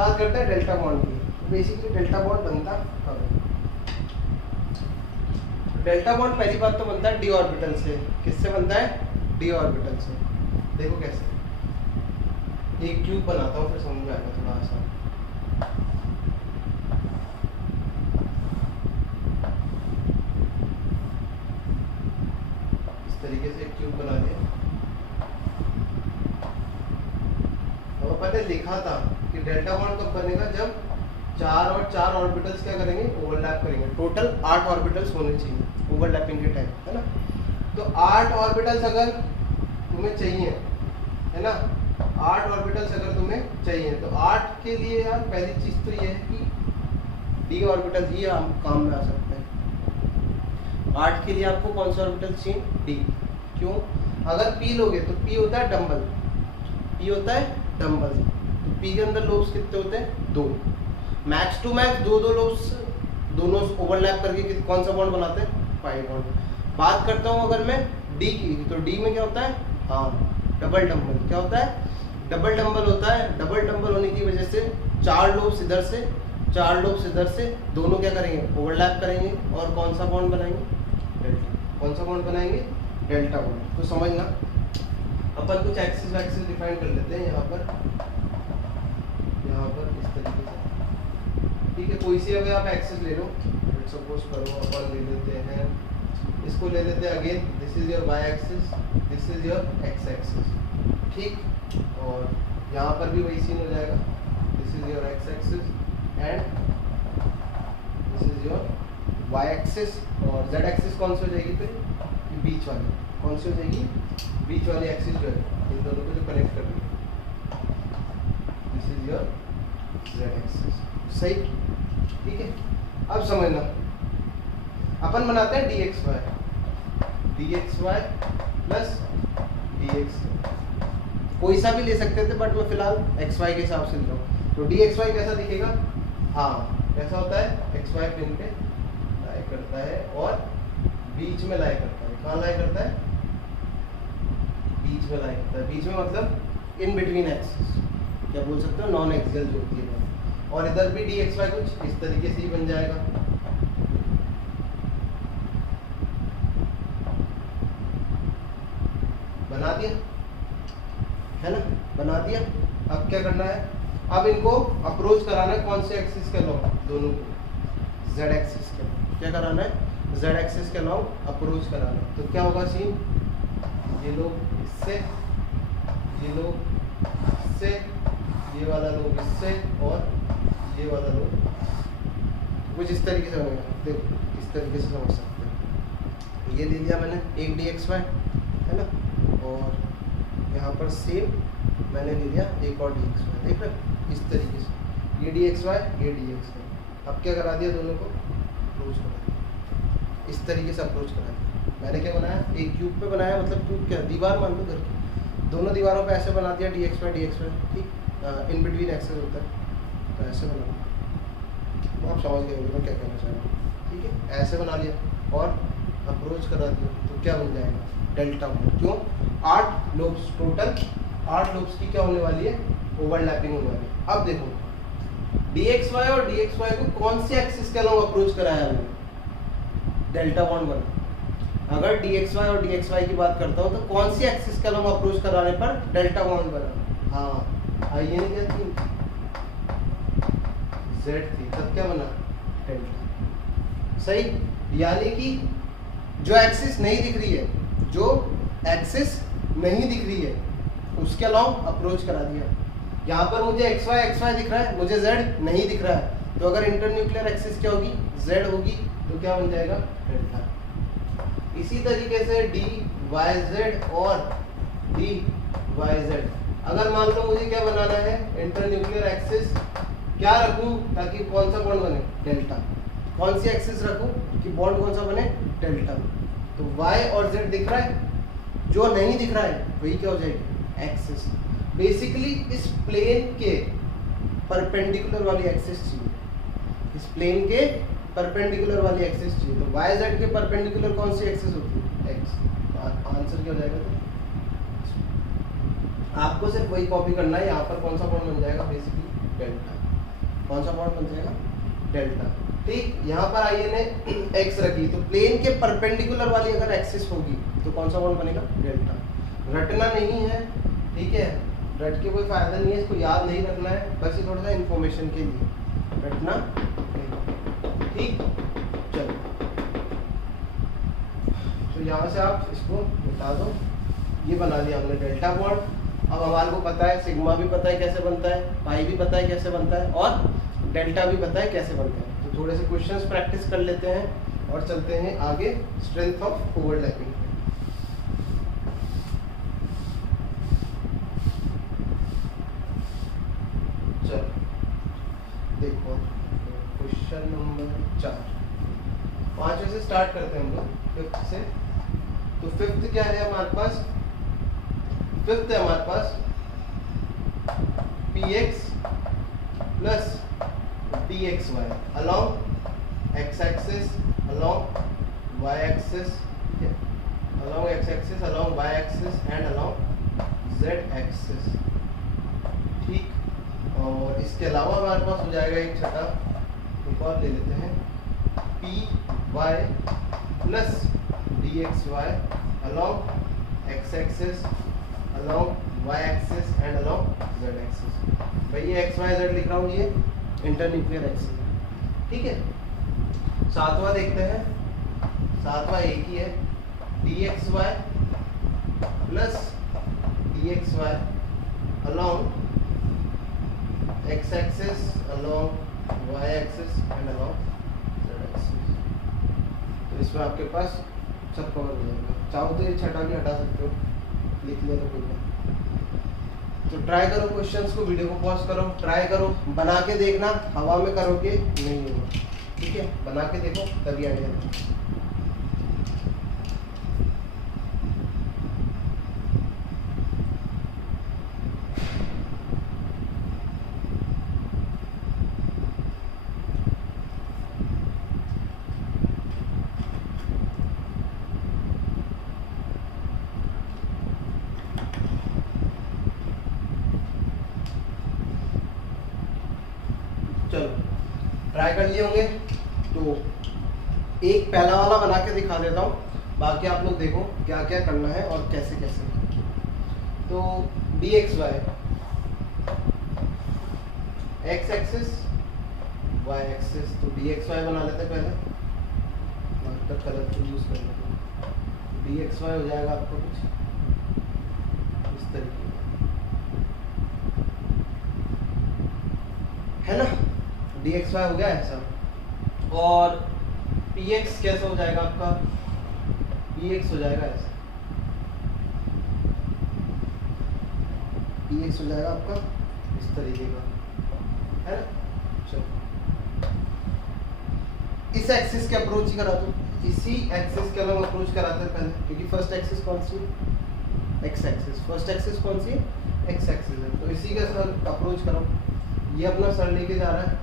बात करते हैं डेल्टा बॉन्ड की। बेसिकली डेल्टा बॉन्ड बनता कब? डेल्टा बॉन्ड पहली बात तो बनता है डी ऑर्बिटल से। किससे बनता है? डी ऑर्बिटल से। देखो कैसे, एक क्यूब बनाता हूँ फिर समझ में आएगा थोड़ा आसान। इस तरीके से एक क्यूब बना लिया। अब अपन ने लिखा था कि डेल्टा बॉन्ड कब बनेगा? जब 4 और 4 ऑर्बिटल्स क्या करेंगे? ओवरलैप करेंगे। टोटल 8 ऑर्बिटल्स होने चाहिए ओवरलैपिंग के टाइम, है ना? तो 8 ऑर्बिटल्स अगर तुम्हें चाहिए, है ना, 8 ऑर्बिटल्स अगर तुम्हें चाहिए तो 8 के लिए यार पहली चीज तो ये है कि डी ऑर्बिटल ही काम में आ सकते हैं। 8 के लिए आपको कौन सा ऑर्बिटल चाहिए? डी। क्यों? अगर पी लोगे तो पी होता है डम्बल, पी होता है डम्बल। तो पी के अंदर लोब्स कितने होते हैं? 2। मैक्स टू मैक्स 2 लोब्स दोनों ओवरलैप करके कौन सा बॉन्ड बनाते हैं? Pi bond. बात करता हूँ अगर मैं डी की, तो डी में क्या होता है? हाँ, डबल डम्बल। क्या होता है? डबल डम्बल होता है। डबल डम्बल होने की वजह से 4 लोब्स इधर से, 4 लोब्स इधर से, दोनों क्या करेंगे? ओवरलैप करेंगे और कौन सा बॉन्ड बनाएंगे? डेल्टा। कौन सा बॉन्ड बनाएंगे? Delta bond. तो समझना, अपन कुछ एक्सिस वैक्सिस डिफाइन कर लेते हैं यहाँ पर इस तरीके से, ठीक है? कोई सी अगर आप एक्सिस ले लो, सपोज करो अपन ले लेते हैं, इसको ले लेते हैं again, this is your Y axis, this is your X axis, ठीक? और यहाँ पर भी वही सीन हो जाएगा, this is your X axis and this is your Y axis. और जेड एक्सिस कौन सी हो जाएगी फिर? ये बीच वाली। कौन सी हो जाएगी? बीच वाली एक्सिस जो है, इन दोनों को जो कनेक्ट कर रही है, this is your Z axis. सही, ठीक है? अब समझना, अपन बनाते हैं D X Y plus D X. कोई सा भी ले सकते थे बट मैं फिलहाल एक्स वाई के हिसाब से ले रहा हूँ। तो डी एक्स वाई कैसा दिखेगा? हाँ, कैसा होता है? एक्स वाई पिन पे लाई करता है और बीच में लाई करता है। कहाँ लाई करता है? बीच में लाई करता है। बीच में मतलब इन बिटवीन एक्सिस, क्या बोल सकते हो? नॉन एक्सियल जो होती है। और इधर भी डी एक्स वाई कुछ इस तरीके से ही बन जाएगा। बना दिया, है ना? बना दिया। अब क्या करना है? अब इनको अप्रोच कराना है कौन से एक्सिस के अलॉन्ग? दोनों को जेड एक्सिस के अलॉन्ग। क्या कराना है? जेड एक्सिस के अलॉन्ग अप्रोच कराना है। तो क्या होगा सीन? ये लोग इससे, ये लोग इससे, ये वाला लोग इससे और ये वाला लोग कुछ इस तरीके से बनेगा। देखो इस तरीके से समझ सकते हैं। ये ले लिया मैंने एक डी एक्स वाई, है ना? और यहाँ पर सेम मैंने ले लिया एक और डी एक्स वाई। देख रहे इस तरीके से, ये डी एक्स वाई, ये डी एक्स वाई। अब क्या करा दिया? दोनों को अप्रोच करा दिया। इस तरीके से अप्रोच करा दिया। मैंने क्या बनाया? एक क्यूब पे बनाया, मतलब क्यूब क्या? दीवार मान लो घर की। दोनों दीवारों पे ऐसे बना दिया डी एक्स वाई, ठीक? इन बिटवीन एक्सेस होता है, तो ऐसे बना, तो आप समझ गए होंगे मैं क्या कहना चाह रहा हूँ, ठीक है? ऐसे बना लिया और अप्रोच करा दिया, तो क्या बन जाएगा? Delta bond. क्यों? 8 लोब्स, टोटल 8 लोब्स की क्या होने वाली है? ओवरलैपिंग होने वाली है। अब देखो dxy और dxy को कौन से एक्सिस के अलॉन्ग अप्रोच कराया हमने? डेल्टा बॉन्ड बना। अगर dxy और dxy की बात करता हूँ तो कौन सी एक्सिस के अलॉन्ग अप्रोच कराने पर डेल्टा बॉन्ड बना? हाँ, आइए नहीं क्या थी? z थी, तब क्या बना? डेल्टा। सही, यानी कि जो एक्सिस नहीं दिख रही है, जो एक्सिस नहीं दिख रही है उसके अलॉन्ग अप्रोच करा दिया। यहाँ पर मुझे xy दिख रहा है, मुझे z नहीं दिख रहा है, तो अगर इंटरन्यूक्लियर एक्सिस क्या होगी? z होगी, तो क्या बन जाएगा? डेल्टा। इसी तरीके से dyz और dyz, अगर मान लो मुझे क्या बनाना है? इंटरन्यूक्लियर एक्सिस क्या रखूं ताकि कौन सा बॉन्ड बने? डेल्टा। कौन सी एक्सिस रखूं कि बॉन्ड कौन सा बने? डेल्टा। तो y और z दिख रहा है, जो नहीं दिख रहा है वही क्या हो जाएगी? एक्सिस। बेसिकली इस प्लेन के परपेंडिकुलर वाली एक्सिस चाहिए, इस प्लेन के परपेंडिकुलर वाली एक्सिस चाहिए। तो y z के परपेंडिकुलर कौन सी एक्सिस होती है? x। आंसर क्या हो जाएगा? तो आपको सिर्फ वही कॉपी करना है, यहाँ पर कौन सा बॉन्ड बन जाएगा? Basically delta. कौन सा बॉन्ड बन जाएगा? डेल्टा। ठीक, यहाँ पर आई ने एक्स रखी, तो प्लेन के परपेंडिकुलर वाली अगर एक्सिस होगी तो कौन सा बॉन्ड बनेगा? डेल्टा। रटना नहीं है, ठीक है, रट के कोई फायदा नहीं है, इसको याद नहीं रखना है, बस ये थोड़ा सा इन्फॉर्मेशन के लिए, रटना नहीं। ठीक, चलो तो यहाँ से आप इसको मिटा दो, ये बना दिया हमने डेल्टा बॉन्ड। अब हमारे को पता है सिग्मा भी पता है कैसे बनता है, पाई भी पता है कैसे बनता है, और डेल्टा भी पता है कैसे बनता है। तो थोड़े से क्वेश्चंस प्रैक्टिस कर लेते हैं और चलते हैं आगे स्ट्रेंथ ऑफ ओवरलैपिंग। चलो देखो क्वेश्चन नंबर 4, 5 से स्टार्ट करते हैं हम लोग, 5th से। तो 5th क्या है हमारे पास? 5th है हमारे पास px plus dxy along x axis, along y axis, along x axis, along y axis and along z axis। ठीक, और इसके अलावा हमारे पास हो जाएगा एक छठा, एक और ले लेते हैं, py plus dxy along x axis, along y axis and along z axis। भाई ये x y z लिख रहा हूँ, ये इंटरन्यूक्लियर एक्सिस, ठीक है। 7वां देखते हैं, 7वां एक ही है, dxy plus dxy along x axis, along y axis and along z axis। तो इसमें आपके पास सब कवर हो जाएगा। चाहो तो ये छठा भी हटा सकते हो, लिख लिया तो कोई नहीं। तो ट्राई करो क्वेश्चंस को, वीडियो को पॉज करो, ट्राई करो, बना के देखना, हवा में करोगे नहीं होगा, ठीक है, बना के देखो तभी आइडिया। चलो ट्राई कर लिए होंगे, तो एक पहला वाला बना के दिखा देता हूँ, बाकी आप लोग देखो क्या क्या करना है और कैसे कैसे। तो dxy x axis y axis, तो dxy बना लेते हैं पहले, मार्कर कलर को यूज कर लेते हैं। dxy हो जाएगा आपको कुछ इस तरीके है ना, dxy हो गया ऐसा। और px कैसे हो जाएगा आपका? px हो जाएगा ऐसा, px हो जाएगा आपका इस तरीके का, है ना। चलो इस एक्सिस के अप्रोच ही करा दो, इसी एक्सिस के अलग अप्रोच कराते हैं पहले, क्योंकि फर्स्ट एक्सिस कौन सी? X axis. फर्स्ट एक्सिस कौन सी? एक्स एक्सिस है, तो इसी के साथ अप्रोच करो। ये अपना सर लेके जा रहा है,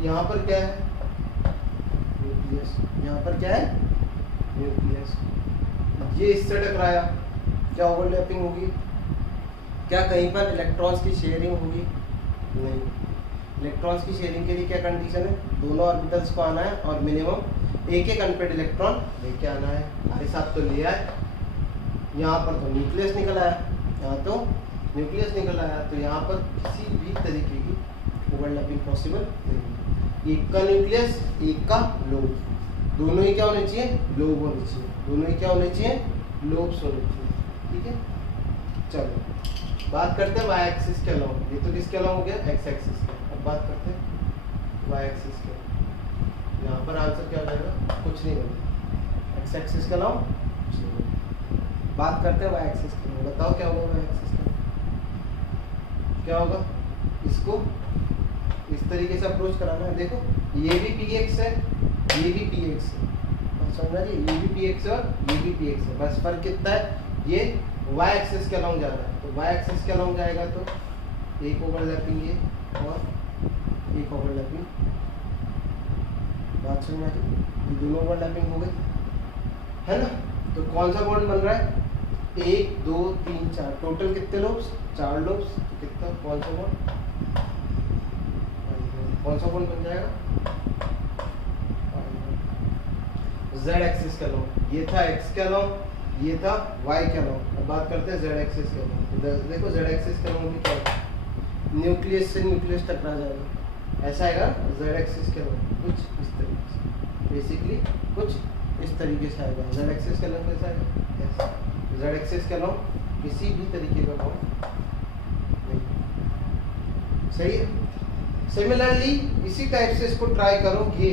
यहाँ पर क्या है? न्यूक्लियस। यहाँ पर क्या है? न्यूक्लियस। ये इससे टकराया, क्या ओवरलैपिंग होगी? क्या कहीं पर इलेक्ट्रॉन्स की शेयरिंग होगी? नहीं। इलेक्ट्रॉन्स की शेयरिंग के लिए क्या कंडीशन है? दोनों ऑर्बिटल्स को आना है और मिनिमम एक एक अनपेड इलेक्ट्रॉन लेके आना है। हमारे साथ तो ले आए, यहाँ पर तो न्यूक्लियस निकल आया, यहाँ तो न्यूक्लियस निकल आया, तो यहाँ पर किसी भी तरीके की ओवरलैपिंग पॉसिबल नहीं। एक का न्यूक्लियस, एक का लोब, दोनों ही क्या होने चाहिए? लोब होने चाहिए। दोनों ही क्या होने चाहिए? लोब्स होने चाहिए। ठीक है, चलो बात करते हैं वाई एक्सिस के अलॉन्ग। ये तो किसके अलॉन्ग हो गया? एक्स एक्सिस के। अब बात करते हैं वाई एक्सिस के। यहाँ पर आंसर क्या हो जाएगा? कुछ नहीं होगा। एक्स एक्सिस के अलॉन्ग बात करते हैं वाई एक्सिस के। बताओ क्या होगा वाई एक्सिस का? क्या होगा? इसको इस तरीके से अप्रोच कराना है। देखो ये भी px है, ये भी px है, समझना जी, ये भी px है और ये भी px है, बस फर्क कितना है? ये y एक्सिस के अलॉन्ग जा रहा है, तो y एक्सिस के अलॉन्ग जाएगा तो एक ओवरलैपिंग ये और एक ओवरलैपिंग। बात समझना जी, ये दोनों ओवरलैपिंग हो गई है ना। तो कौन सा बॉन्ड बन रहा है? 1 2 3 4, टोटल कितने लोब्स? 4 लोब्स। तो कितना, कौन सा बॉन्ड? कौन सा बॉन्ड बन जाएगा? z एक्सिस के अलॉन्ग, ये था x के अलॉन्ग, ये था y के अलॉन्ग। अब बात करते हैं z एक्सिस के अलॉन्ग। देखो z एक्सिस के अलॉन्ग भी क्या है, न्यूक्लियस से न्यूक्लियस टकरा जाएगा, ऐसा आएगा z एक्सिस के अलॉन्ग, कुछ इस तरीके से, बेसिकली कुछ इस तरीके से आएगा। z एक्सिस के अलॉन्ग कैसा आएगा, ऐसा। z एक्सिस के अलॉन्ग किसी भी तरीके का बॉन्ड नहीं, सही है। सिमिलरली इसी टाइप से इसको ट्राई करोगे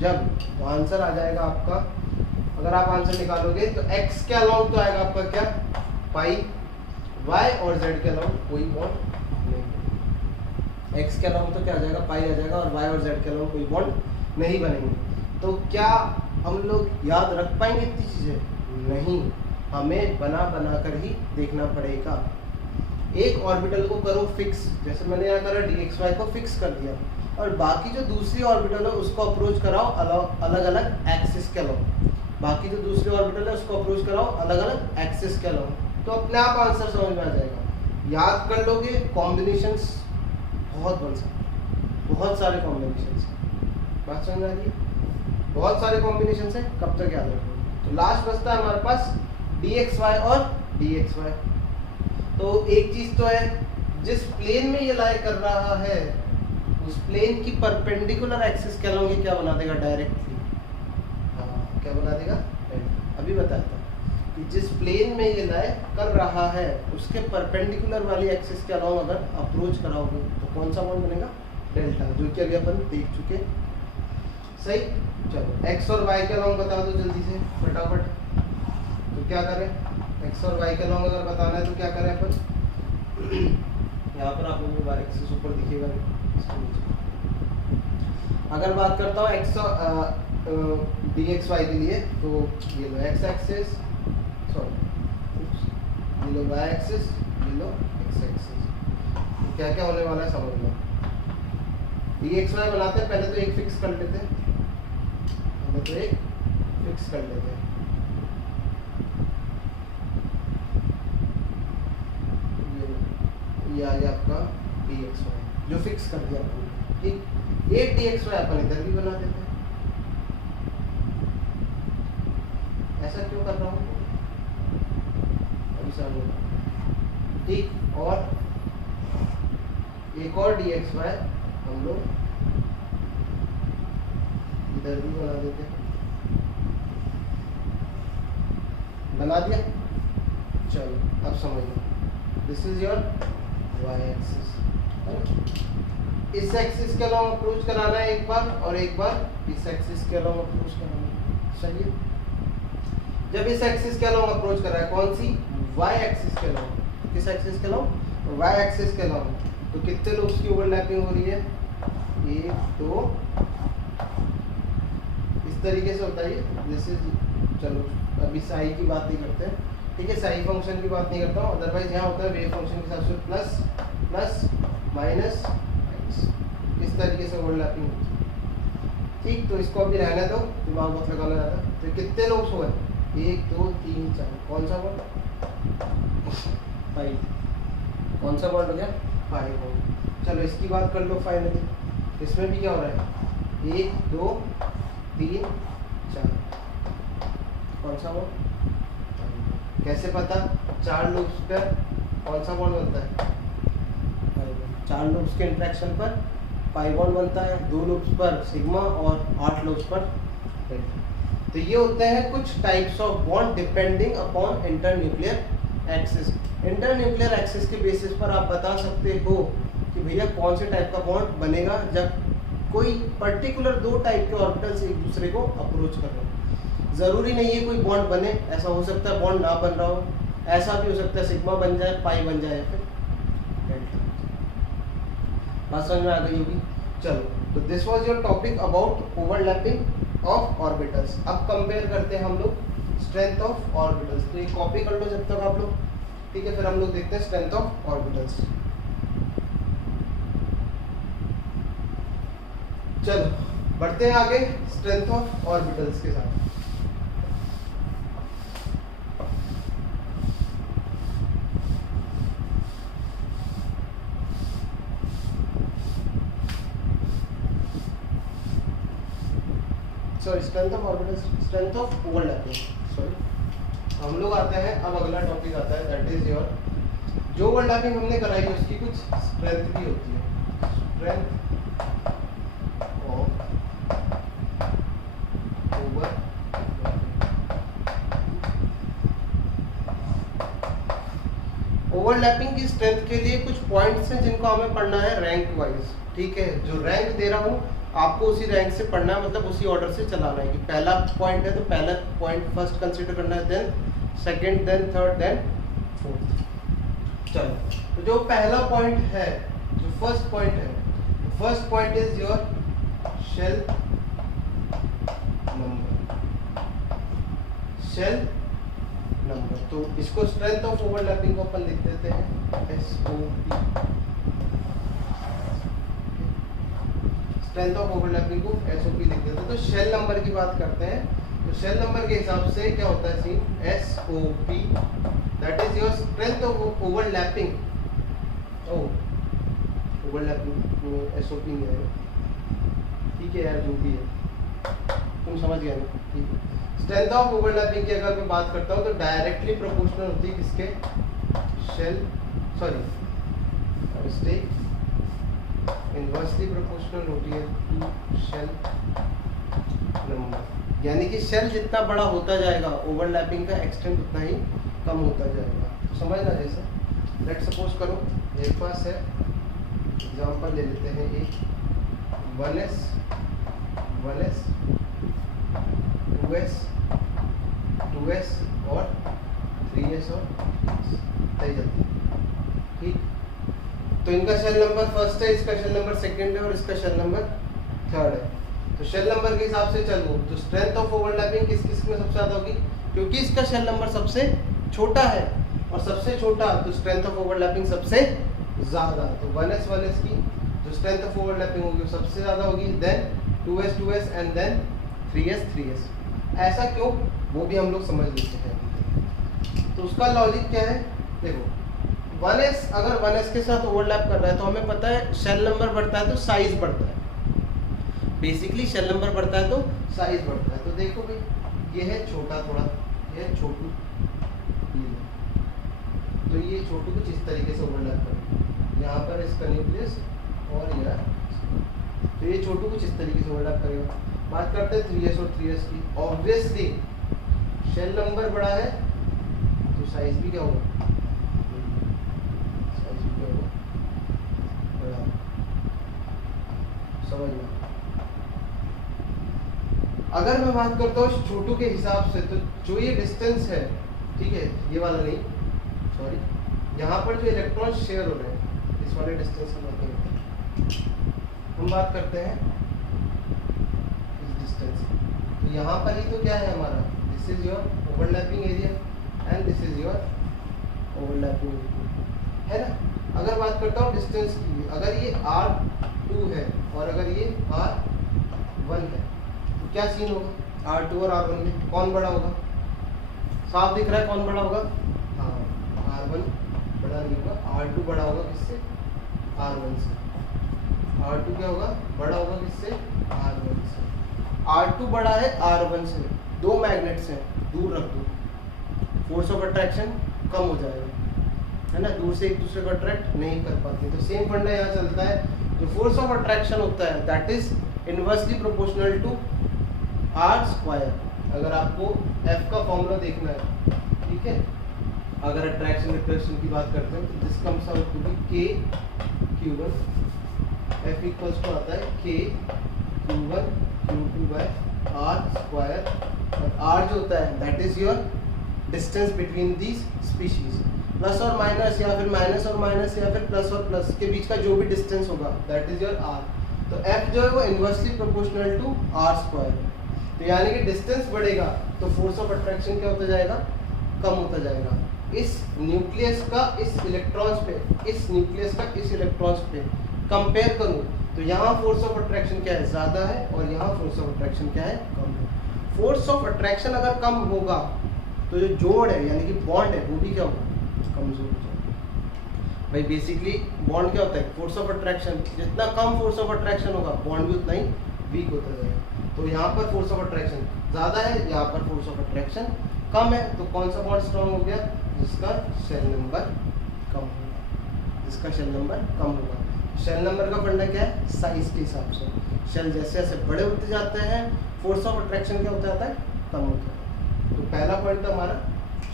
जब, तो आंसर आ जाएगा आपका, अगर आप आंसर निकालोगे तो x के अलॉन्ग तो आएगा आपका क्या, पाई, y और z के अलॉन्ग कोई बॉन्ड नहीं, x के अलॉन्ग तो क्या आ जाएगा, पाई आ जाएगा, और y और z के अलॉन्ग कोई बॉन्ड नहीं बनेंगे। तो क्या हम लोग याद रख पाएंगे इतनी चीजें? नहीं, हमें बना बना कर ही देखना पड़ेगा। एक ऑर्बिटल को करो फिक्स, जैसे मैंने यहाँ करा dxy को फिक्स कर दिया, और बाकी जो दूसरी ऑर्बिटल है उसको अप्रोच कराओ अलग अलग एक्सिस के अलॉन्ग, बाकी जो दूसरी ऑर्बिटल है उसको अप्रोच कराओ अलग अलग एक्सिस के अलॉन्ग, तो अपने आप आंसर समझ में आ जाएगा। याद कर लोगे, कॉम्बिनेशंस बहुत बन सकते, बहुत सारे कॉम्बिनेशंस, बात समझ आ रही है? बहुत सारे कॉम्बिनेशंस है, कब तक याद रखोगे? तो लास्ट बचता है हमारे पास dxy और dxy। तो एक चीज तो है, जिस प्लेन में ये लाई कर रहा है उस प्लेन की परपेंडिकुलर एक्सिस के अलॉन्ग ये क्या बना देगा, डायरेक्टली, हाँ क्या बना देगा, अभी बताता हूँ कि जिस प्लेन में ये लाई कर रहा है उसके परपेंडिकुलर वाली एक्सिस के अलॉन्ग अगर अप्रोच कराओगे तो कौन सा बॉन्ड बनेगा, डेल्टा, जो कि अभी अपन देख चुके। सही, चलो x और y के अलॉन्ग बता दो जल्दी से फटाफट। तो क्या करें, x और y के अलॉन्ग अगर बताना है तो क्या करें अपन, यहाँ पर आप लोगों को y एक्सिस ऊपर दिखेगा नहीं, अगर बात करता हूँ x dxy के लिए, तो ये लो x एक्सिस, सॉरी ये लो y एक्सिस, ये लो x एक्सिस, क्या क्या होने वाला है समझ लो। dxy बनाते हैं, पहले तो एक फिक्स कर लेते हैं, पहले तो एक फिक्स कर लेते हैं, ये आ गया आपका dxy, जो फिक्स कर दिया आपने, ठीक। एक dxy अपन इधर भी बना देते हैं, ऐसा क्यों कर रहा हूँ अभी समझो, ठीक। और एक और dxy हम लोग इधर भी बना देते हैं, बना दिया, चलो अब समझ लो, this is your y axis, इस एक्सिस के अलॉन्ग अप्रोच कराना है एक बार, और एक बार इस एक्सिस के अलॉन्ग अप्रोच कराना है, सही है। जब इस एक्सिस के अलॉन्ग अप्रोच करा है, कौन सी, y एक्सिस के अलॉन्ग, किस एक्सिस के अलॉन्ग, y एक्सिस के अलॉन्ग, तो कितने लूप्स की ओवरलैपिंग हो रही है, 1 2, इस तरीके से होता है जैसे, चलो अभी साई की बात नहीं करते हैं, ठीक है, साई फंक्शन की बात नहीं करता हूँ, अदरवाइज यहाँ होता है वेव फंक्शन के हिसाब से प्लस प्लस माइनस माइनस, इस तरीके से ओवरलैपिंग होती है, ठीक। तो इसको अभी रहने दो, दिमाग बहुत लगाना ज़्यादा। तो कितने लूप्स हुए, 1 2 3 4, कौन सा बॉन्ड, पाई, कौन सा बॉन्ड हो गया, पाई बॉन्ड। चलो इसकी बात कर लो फाइनली, इसमें भी क्या हो रहा है, 1 2 3 4, कौन सा बॉन्ड, कैसे पता, 4 लूप्स पर कौन सा बॉन्ड बनता है, 4 लूप्स के इंटरेक्शन पर पाई बॉन्ड बनता है, 2 लूप्स पर सिग्मा और 8 लूप्स पर डेल्टा। तो ये होते हैं कुछ types of bond depending upon internuclear axis. Internuclear axis के बेसिस पर आप बता सकते हो कि भैया कौन से टाइप का बॉन्ड बनेगा जब कोई पर्टिकुलर 2 टाइप के ऑर्बिटल्स एक दूसरे को अप्रोच कर रहे हो। ज़रूरी नहीं है कोई बॉन्ड बने, ऐसा हो सकता है बॉन्ड ना बन रहा हो, ऐसा भी हो सकता है सिग्मा बन जाए, पाई बन जाए, फिर डेल्टा। बात समझ में आ गई होगी। चलो, तो this was your topic about overlapping of orbitals. अब कंपेयर करते हैं हम लोग स्ट्रेंथ ऑफ ऑर्बिटल्स। तो ये कॉपी कर लो जब तक आप लोग, ठीक है। फिर हम लोग देखते हैं स्ट्रेंथ ऑफ ऑर्बिटल्स। चलो बढ़ते हैं आगे स्ट्रेंथ ऑफ ऑर्बिटल्स के साथ। Sorry strength of orbital, strength of overlapping, sorry. हम लोग आते हैं, अब अगला टॉपिक आता है दैट इज योर, जो ओवरलैपिंग हमने कराई है उसकी कुछ स्ट्रेंथ भी होती है, स्ट्रेंथ ऑफ ओवर, ओवरलैपिंग की स्ट्रेंथ के लिए कुछ पॉइंट्स हैं जिनको हमें पढ़ना है रैंक वाइज, ठीक है। जो रैंक दे रहा हूँ आपको उसी रैंक से पढ़ना है, मतलब उसी ऑर्डर से चलाना है कि पहला पॉइंट है तो पहला पॉइंट फर्स्ट कंसीडर करना है, then second, then third, then fourth. चलो, तो जो पहला पॉइंट है, जो फर्स्ट पॉइंट है, first point is your shell number, shell number. तो इसको स्ट्रेंथ ऑफ ओवरलैपिंग को अपन लिख देते हैं SOP, स्ट्रेंथ ऑफ ओवरलैपिंग को SOP लिख देते हैं। तो शेल नंबर की बात करते हैं, तो शेल नंबर के हिसाब से क्या होता है scene, SOP that is your strength of overlapping. Overlapping SOP नहीं है, ठीक है यार, जो भी है तुम समझ गए ना, ठीक है। स्ट्रेंथ ऑफ ओवरलैपिंग की अगर मैं बात करता हूँ तो डायरेक्टली प्रोपोर्शनल होती है किसके, shell, sorry mistake, inversely proportional होती है टू शेल नंबर, यानी कि शेल जितना बड़ा होता जाएगा ओवरलैपिंग का एक्सटेंट उतना ही कम होता जाएगा। तो समझना, जैसे लेट सपोज करो मेरे पास है, एग्जांपल ले लेते हैं एक 1s 1s 2s 2s और 3s और 3s तय जाती है, ठीक। तो इनका शेल नंबर फर्स्ट है, इसका शेल नंबर सेकंड है और इसका शेल नंबर थर्ड है। तो शेल नंबर के हिसाब से चलो तो स्ट्रेंथ ऑफ ओवरलैपिंग किस किस में सबसे ज़्यादा होगी, क्योंकि इसका शेल नंबर सबसे छोटा है और सबसे छोटा तो स्ट्रेंथ ऑफ ओवरलैपिंग सबसे ज़्यादा। तो 1s 1s की जो स्ट्रेंथ ऑफ ओवरलैपिंग होगी वो सबसे ज़्यादा होगी, then 2s 2s and then 3s 3s। ऐसा क्यों, वो भी हम लोग समझ लेते हैं। तो उसका लॉजिक क्या है, देखो 1s अगर 1s के साथ ओवरलैप कर रहा है तो हमें पता है शेल नंबर बढ़ता है तो साइज बढ़ता है, बेसिकली शेल नंबर बढ़ता है तो साइज बढ़ता है। तो देखो भाई ये है छोटा थोड़ा, ये है छोटू, तो ये छोटू कुछ इस तरीके से ओवरलैप करेगा, यहाँ पर इसका न्यूक्लियस और यह, तो ये छोटू कुछ इस तरीके से ओवरलैप करेगा। बात करते हैं 3s और 3s की, ऑब्वियसली शेल नंबर बड़ा है तो साइज भी क्या होगा, साइज भी क्या होगा, बड़ा। समझना, अगर मैं बात करता हूँ छोटू के हिसाब से, तो जो ये डिस्टेंस है, ठीक है, ये वाला नहीं, सॉरी, यहाँ पर जो इलेक्ट्रॉन शेयर हो रहे हैं इस वाले डिस्टेंस की बात करते हैं, हम बात करते हैं इस डिस्टेंस। तो यहाँ पर ही तो क्या है हमारा, this is your overlapping area and this is your overlapping area, है ना। अगर बात करता हूँ डिस्टेंस की, अगर ये R2 है और अगर ये R1 है तो क्या सीन होगा, R2 और R1 में कौन बड़ा होगा, साफ दिख रहा है कौन बड़ा होगा, हाँ R1 बड़ा नहीं होगा, R2 बड़ा होगा किससे, R1 से। R2 क्या होगा, बड़ा होगा किससे, R1 से। R2 बड़ा है R1 से, दो मैग्नेट्स हैं, दूर रख दो, फोर्स ऑफ अट्रैक्शन कम हो जाएगा, है ना, दूर से एक दूसरे को अट्रैक्ट नहीं कर पाते। तो सेम फंडा यहाँ चलता है, जो फोर्स ऑफ अट्रैक्शन होता है that is inversely proportional to R²। अगर आपको F का फॉर्मूला देखना है, ठीक है, अगर अट्रैक्शन रिपल्शन की बात करते हैं तो this comes out to be K/Q1, F equals को आता है K/Q1 Q2 बाय R², और R जो होता है that is your distance between these species, plus और माइनस या फिर माइनस और माइनस या फिर प्लस और प्लस के बीच का जो भी डिस्टेंस होगा दैट इज योर R। तो F जो है वो इनवर्सली प्रोपोर्शनल टू R²। तो यानी कि डिस्टेंस बढ़ेगा तो फोर्स ऑफ अट्रैक्शन क्या होता जाएगा, कम होता जाएगा। इस न्यूक्लियस का इस इलेक्ट्रॉन्स पे, इस न्यूक्लियस का इस इलेक्ट्रॉन्स पे कंपेयर करूं तो यहाँ फोर्स ऑफ अट्रैक्शन क्या है, ज़्यादा है, और यहाँ फोर्स ऑफ अट्रैक्शन क्या है, कम है। फोर्स ऑफ अट्रैक्शन अगर कम होगा तो जो जोड़ है यानी कि बॉन्ड है वो भी क्या होगा, कमजोर हो जाएगा। भाई बेसिकली बॉन्ड क्या होता है, फोर्स ऑफ अट्रैक्शन, जितना कम फोर्स ऑफ अट्रैक्शन होगा बॉन्ड भी उतना ही वीक होता जाएगा। तो यहाँ पर फोर्स ऑफ अट्रैक्शन ज़्यादा है, यहाँ पर फोर्स ऑफ अट्रैक्शन कम है। तो कौन सा बॉन्ड स्ट्रॉन्ग हो गया? जिसका शेल नंबर कम होगा, जिसका शेल नंबर कम होगा। शेल नंबर का फंडा क्या है? साइज के हिसाब से। शेल जैसे जैसे बड़े होते जाते हैं फोर्स ऑफ अट्रैक्शन क्या होता जाता है? कम होता है। तो पहला पॉइंट था हमारा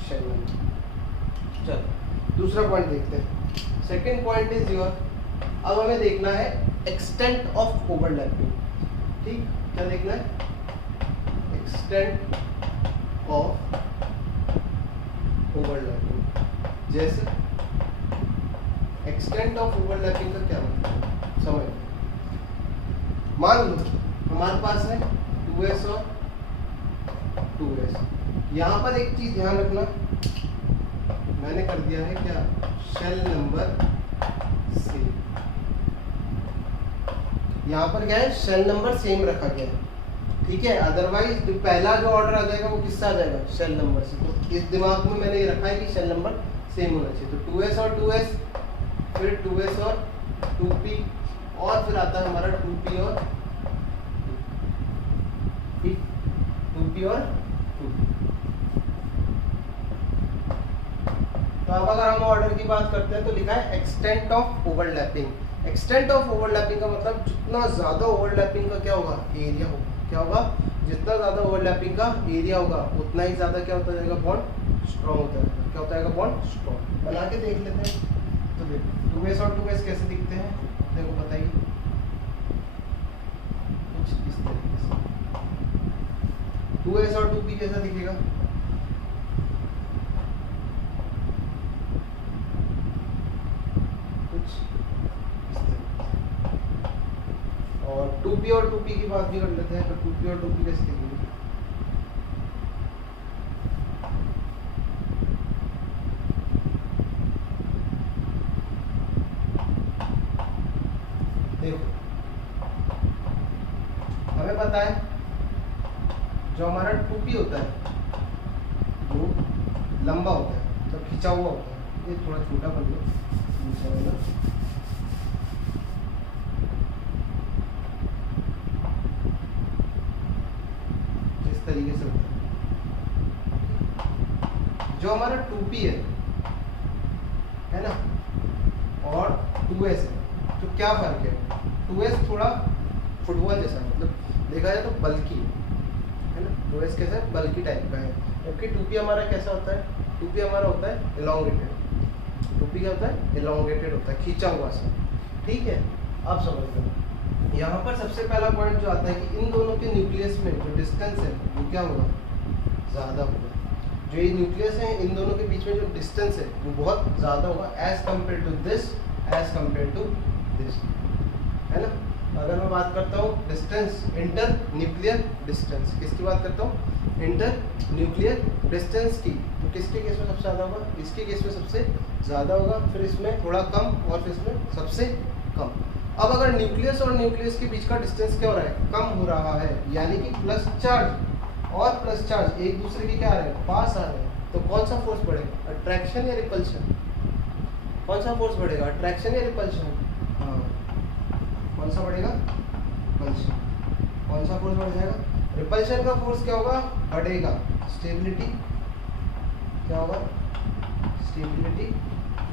शेल नंबर। चलो दूसरा पॉइंट देखते हैं। सेकेंड पॉइंट इज योर, अब हमें देखना है एक्सटेंट ऑफ ओवरलैपिंग। ठीक, क्या देखना है? Extent of overlapping. जैसे एक्सटेंट ऑफ ओवरलैपिंग का क्या मतलब समझ। मान लो हमारे पास है 2s और 2s। यहाँ पर एक चीज ध्यान रखना, मैंने कर दिया है क्या? Shell number same. यहाँ पर क्या है? शेल नंबर सेम रखा गया है, ठीक है। अदरवाइज पहला जो ऑर्डर आ जाएगा वो किससे आ जाएगा? शेल नंबर से। तो इस दिमाग में मैंने ये रखा है कि शेल नंबर सेम होना चाहिए। तो 2s और 2s, फिर 2s और 2p, और फिर आता है हमारा 2p और 2p और 2p। तो अब अगर हम ऑर्डर की बात करते हैं तो लिखा है extent of overlapping. Extent of overlapping का मतलब जितना ज्यादा ओवरलैपिंग का क्या होगा? एरिया होगा। क्या होगा? जितना ज्यादा ओवरलैपिंग का एरिया होगा उतना ही ज्यादा क्या होता जाएगा? बॉन्ड स्ट्रॉन्ग होता है। क्या होता जाएगा? Bond strong. बना के देख लेते हैं। तो देखो 2s और 2s कैसे दिखते हैं, देखो बताइए। कुछ इस तरीके से 2s और 2p कैसा दिखेगा? कुछ इस तरीके से। और 2p और 2p की बात भी कर लेते हैं। तो 2p और 2p कैसे दिखेंगे? हमें पता है जो हमारा 2p होता है वो लंबा होता है, तो खिंचा हुआ होता है। ये थोड़ा छोटा बन लो दूसरा वाला। इस तरीके से होता है। जो हमारा 2p है ना, और 2s है, तो क्या फर्क है? 2s थोड़ा फुटबॉल जैसा, मतलब देखा जाए तो बल्कि है ना। 2s कैसा है? बल्कि टाइप का है। जबकि 2p हमारा कैसा होता है? 2p हमारा होता है एलोंगेटेड। 2p क्या होता है? एलोंगेटेड होता है, खींचा हुआ सा। ठीक है, अब समझ लो। यहाँ पर सबसे पहला पॉइंट जो आता है कि इन दोनों के न्यूक्लियस में जो डिस्टेंस है वो क्या होगा? ज़्यादा होगा। जो ये न्यूक्लियस है इन दोनों के बीच में जो डिस्टेंस है वो बहुत ज़्यादा होगा as compare to this, as compare to this, है ना। अगर मैं बात करता हूँ डिस्टेंस, इंटर न्यूक्लियर डिस्टेंस, किसकी बात करता हूँ? इंटर न्यूक्लियर डिस्टेंस की, तो किसके केस में सबसे ज़्यादा होगा? इसके केस में सबसे ज़्यादा होगा, फिर इसमें थोड़ा कम, और फिर इसमें सबसे कम। अब अगर न्यूक्लियस और न्यूक्लियस के बीच का डिस्टेंस क्या हो रहा है? कम हो रहा है, यानी कि प्लस चार्ज और प्लस चार्ज एक दूसरे के क्या आ रहे हैं? पास आ रहे हैं। तो कौन सा फोर्स बढ़ेगा? अट्रैक्शन या रिपल्शन? कौन सा फोर्स बढ़ेगा? अट्रैक्शन या रिपल्शन? हाँ, कौन सा बढ़ेगा? रिपल्शन। कौन सा फोर्स बढ़ जाएगा? रिपल्शन का फोर्स क्या होगा? बढ़ेगा। स्टेबिलिटी क्या होगा? स्टेबिलिटी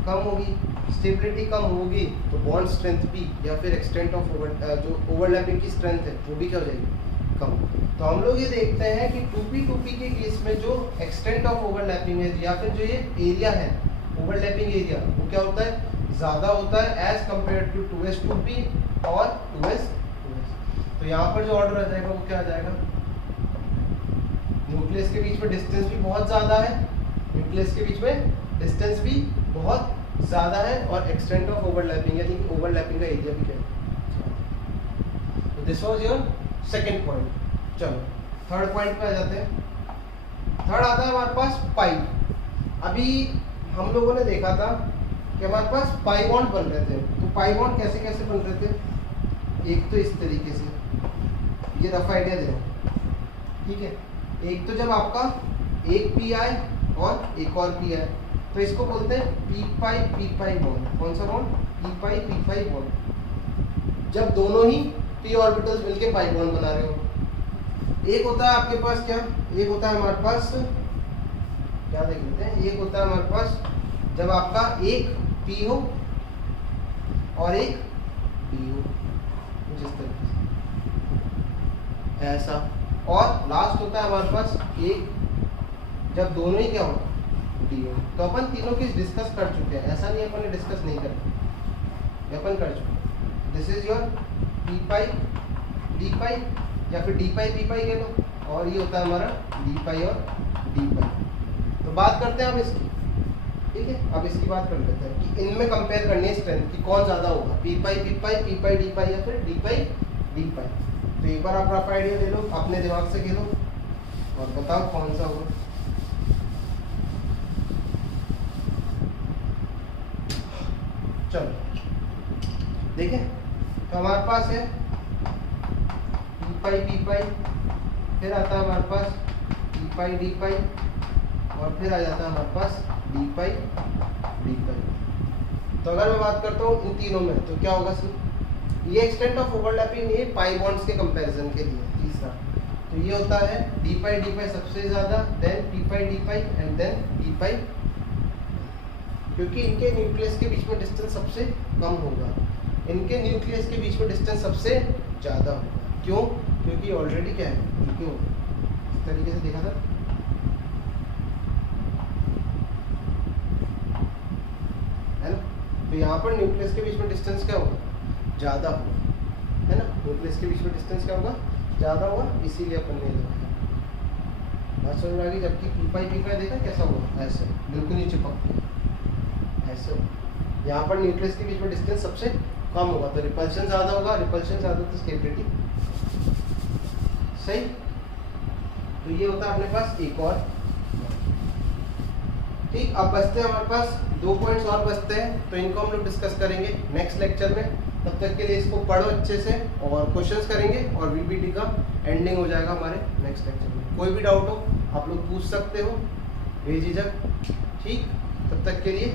कम होगी। स्टेबिलिटी कम होगी तो बॉन्ड स्ट्रेंथ भी, या फिर एक्सटेंट ऑफ जो ओवरलैपिंग की स्ट्रेंथ है वो भी क्या हो जाएगी? कम। तो हम लोग ये देखते हैं कि 2p के केस में जो एक्सटेंट ऑफ ओवरलैपिंग है, या फिर जो ये एरिया है ओवरलैपिंग एरिया, वो क्या होता है? ज़्यादा होता है as compare to 2s 2p और 2s 2s। तो यहाँ पर जो ऑर्डर आ जाएगा वो क्या आ जाएगा? न्यूक्लियस के बीच में डिस्टेंस भी बहुत ज़्यादा है, न्यूक्लियस के बीच में डिस्टेंस भी बहुत ज़्यादा है, और एक्सटेंट ऑफ ओवरलैपिंग यानी कि ओवरलैपिंग का एरिया भी क्या है। तो this was your second point. चलो थर्ड पॉइंट पे आ जाते हैं। थर्ड आता है हमारे पास पाई। अभी हम लोगों ने देखा था कि हमारे पास पाई बॉन्ड बन रहे थे। तो पाई बॉन्ड कैसे कैसे बन रहे थे? एक तो इस तरीके से, ये रफ आइडिया दे रहा हूँ, ठीक है। एक तो जब आपका एक पी आए और एक और पी आए, तो इसको बोलते हैं पी पाई बॉन्ड। कौन सा बॉन्ड? P pi bond. जब दोनों ही p ऑर्बिटल्स मिलके पाई बॉन्ड बना रहे हो। एक होता है आपके पास क्या, एक होता है हमारे पास क्या देख लेते हैं, एक होता है हमारे पास जब आपका एक p हो और एक d हो, जिस तरीके से ऐसा, और लास्ट होता है हमारे पास एक जब दोनों ही क्या हो d हो। तो अपन तीनों की डिस्कस कर चुके हैं, ऐसा नहीं अपन ने डिस्कस नहीं कर, अपन कर चुके हैं। This is your p pi d पाई या फिर d पाई p पाई कह लो, और ये होता है हमारा d पाई और d पाई। तो बात करते हैं हम इसकी, ठीक है। अब इसकी बात कर लेते हैं कि इनमें कंपेयर करनी है स्ट्रेंथ कि कौन ज्यादा होगा, p पाई d पाई या फिर d पाई d पाई। तो एक बार आप रफ आइडिया ले लो, अपने दिमाग से खेलो और बताओ कौन सा होगा। चलो देखें, तो हमारे पास है p पाई, फिर आता है हमारे पास d पाई और फिर आ जाता है हमारे पास d पाई। तो अगर मैं बात करता हूँ इन तीनों में तो क्या होगा सर, ये एक्सटेंट ऑफ ओवरलैपिंग ये पाई बॉन्ड्स के कंपैरिजन के लिए तीसरा। तो ये होता है d पाई सबसे ज्यादा, then p pi and then d pi, क्योंकि इनके न्यूक्लियस के बीच में डिस्टेंस सबसे कम होगा, इनके न्यूक्लियस के बीच में डिस्टेंस सबसे ज्यादा होगा। क्यों? क्योंकि ऑलरेडी क्या है, क्यों इस तरीके से देखा था, है ना। तो यहाँ पर न्यूक्लियस के बीच में डिस्टेंस क्या होगा, ज़्यादा होगा, है ना। न्यूक्लियस के बीच में डिस्टेंस क्या होगा, ज़्यादा होगा, इसीलिए अपन ने लगाया। बात समझ में आ गई। जबकि p पाई देखा कैसा होगा, ऐसे बिल्कुल नहीं चिपक, ऐसे होगा। यहाँ पर न्यूक्लियस के बीच में डिस्टेंस सबसे कम होगा, तो रिपल्शन ज़्यादा होगा, रिपल्शन ज़्यादा तो स्टेबिलिटी सही। तो ये होता है अपने पास एक और, ठीक। अब बचते हैं हमारे पास 2 पॉइंट्स और बचते हैं, तो इनको हम लोग डिस्कस करेंगे नेक्स्ट लेक्चर में। तब तक के लिए इसको पढ़ो अच्छे से और क्वेश्चंस करेंगे और वीबीटी का एंडिंग हो जाएगा हमारे नेक्स्ट लेक्चर में। कोई भी डाउट हो आप लोग पूछ सकते हो बेझिझक, ठीक। तब तक के लिए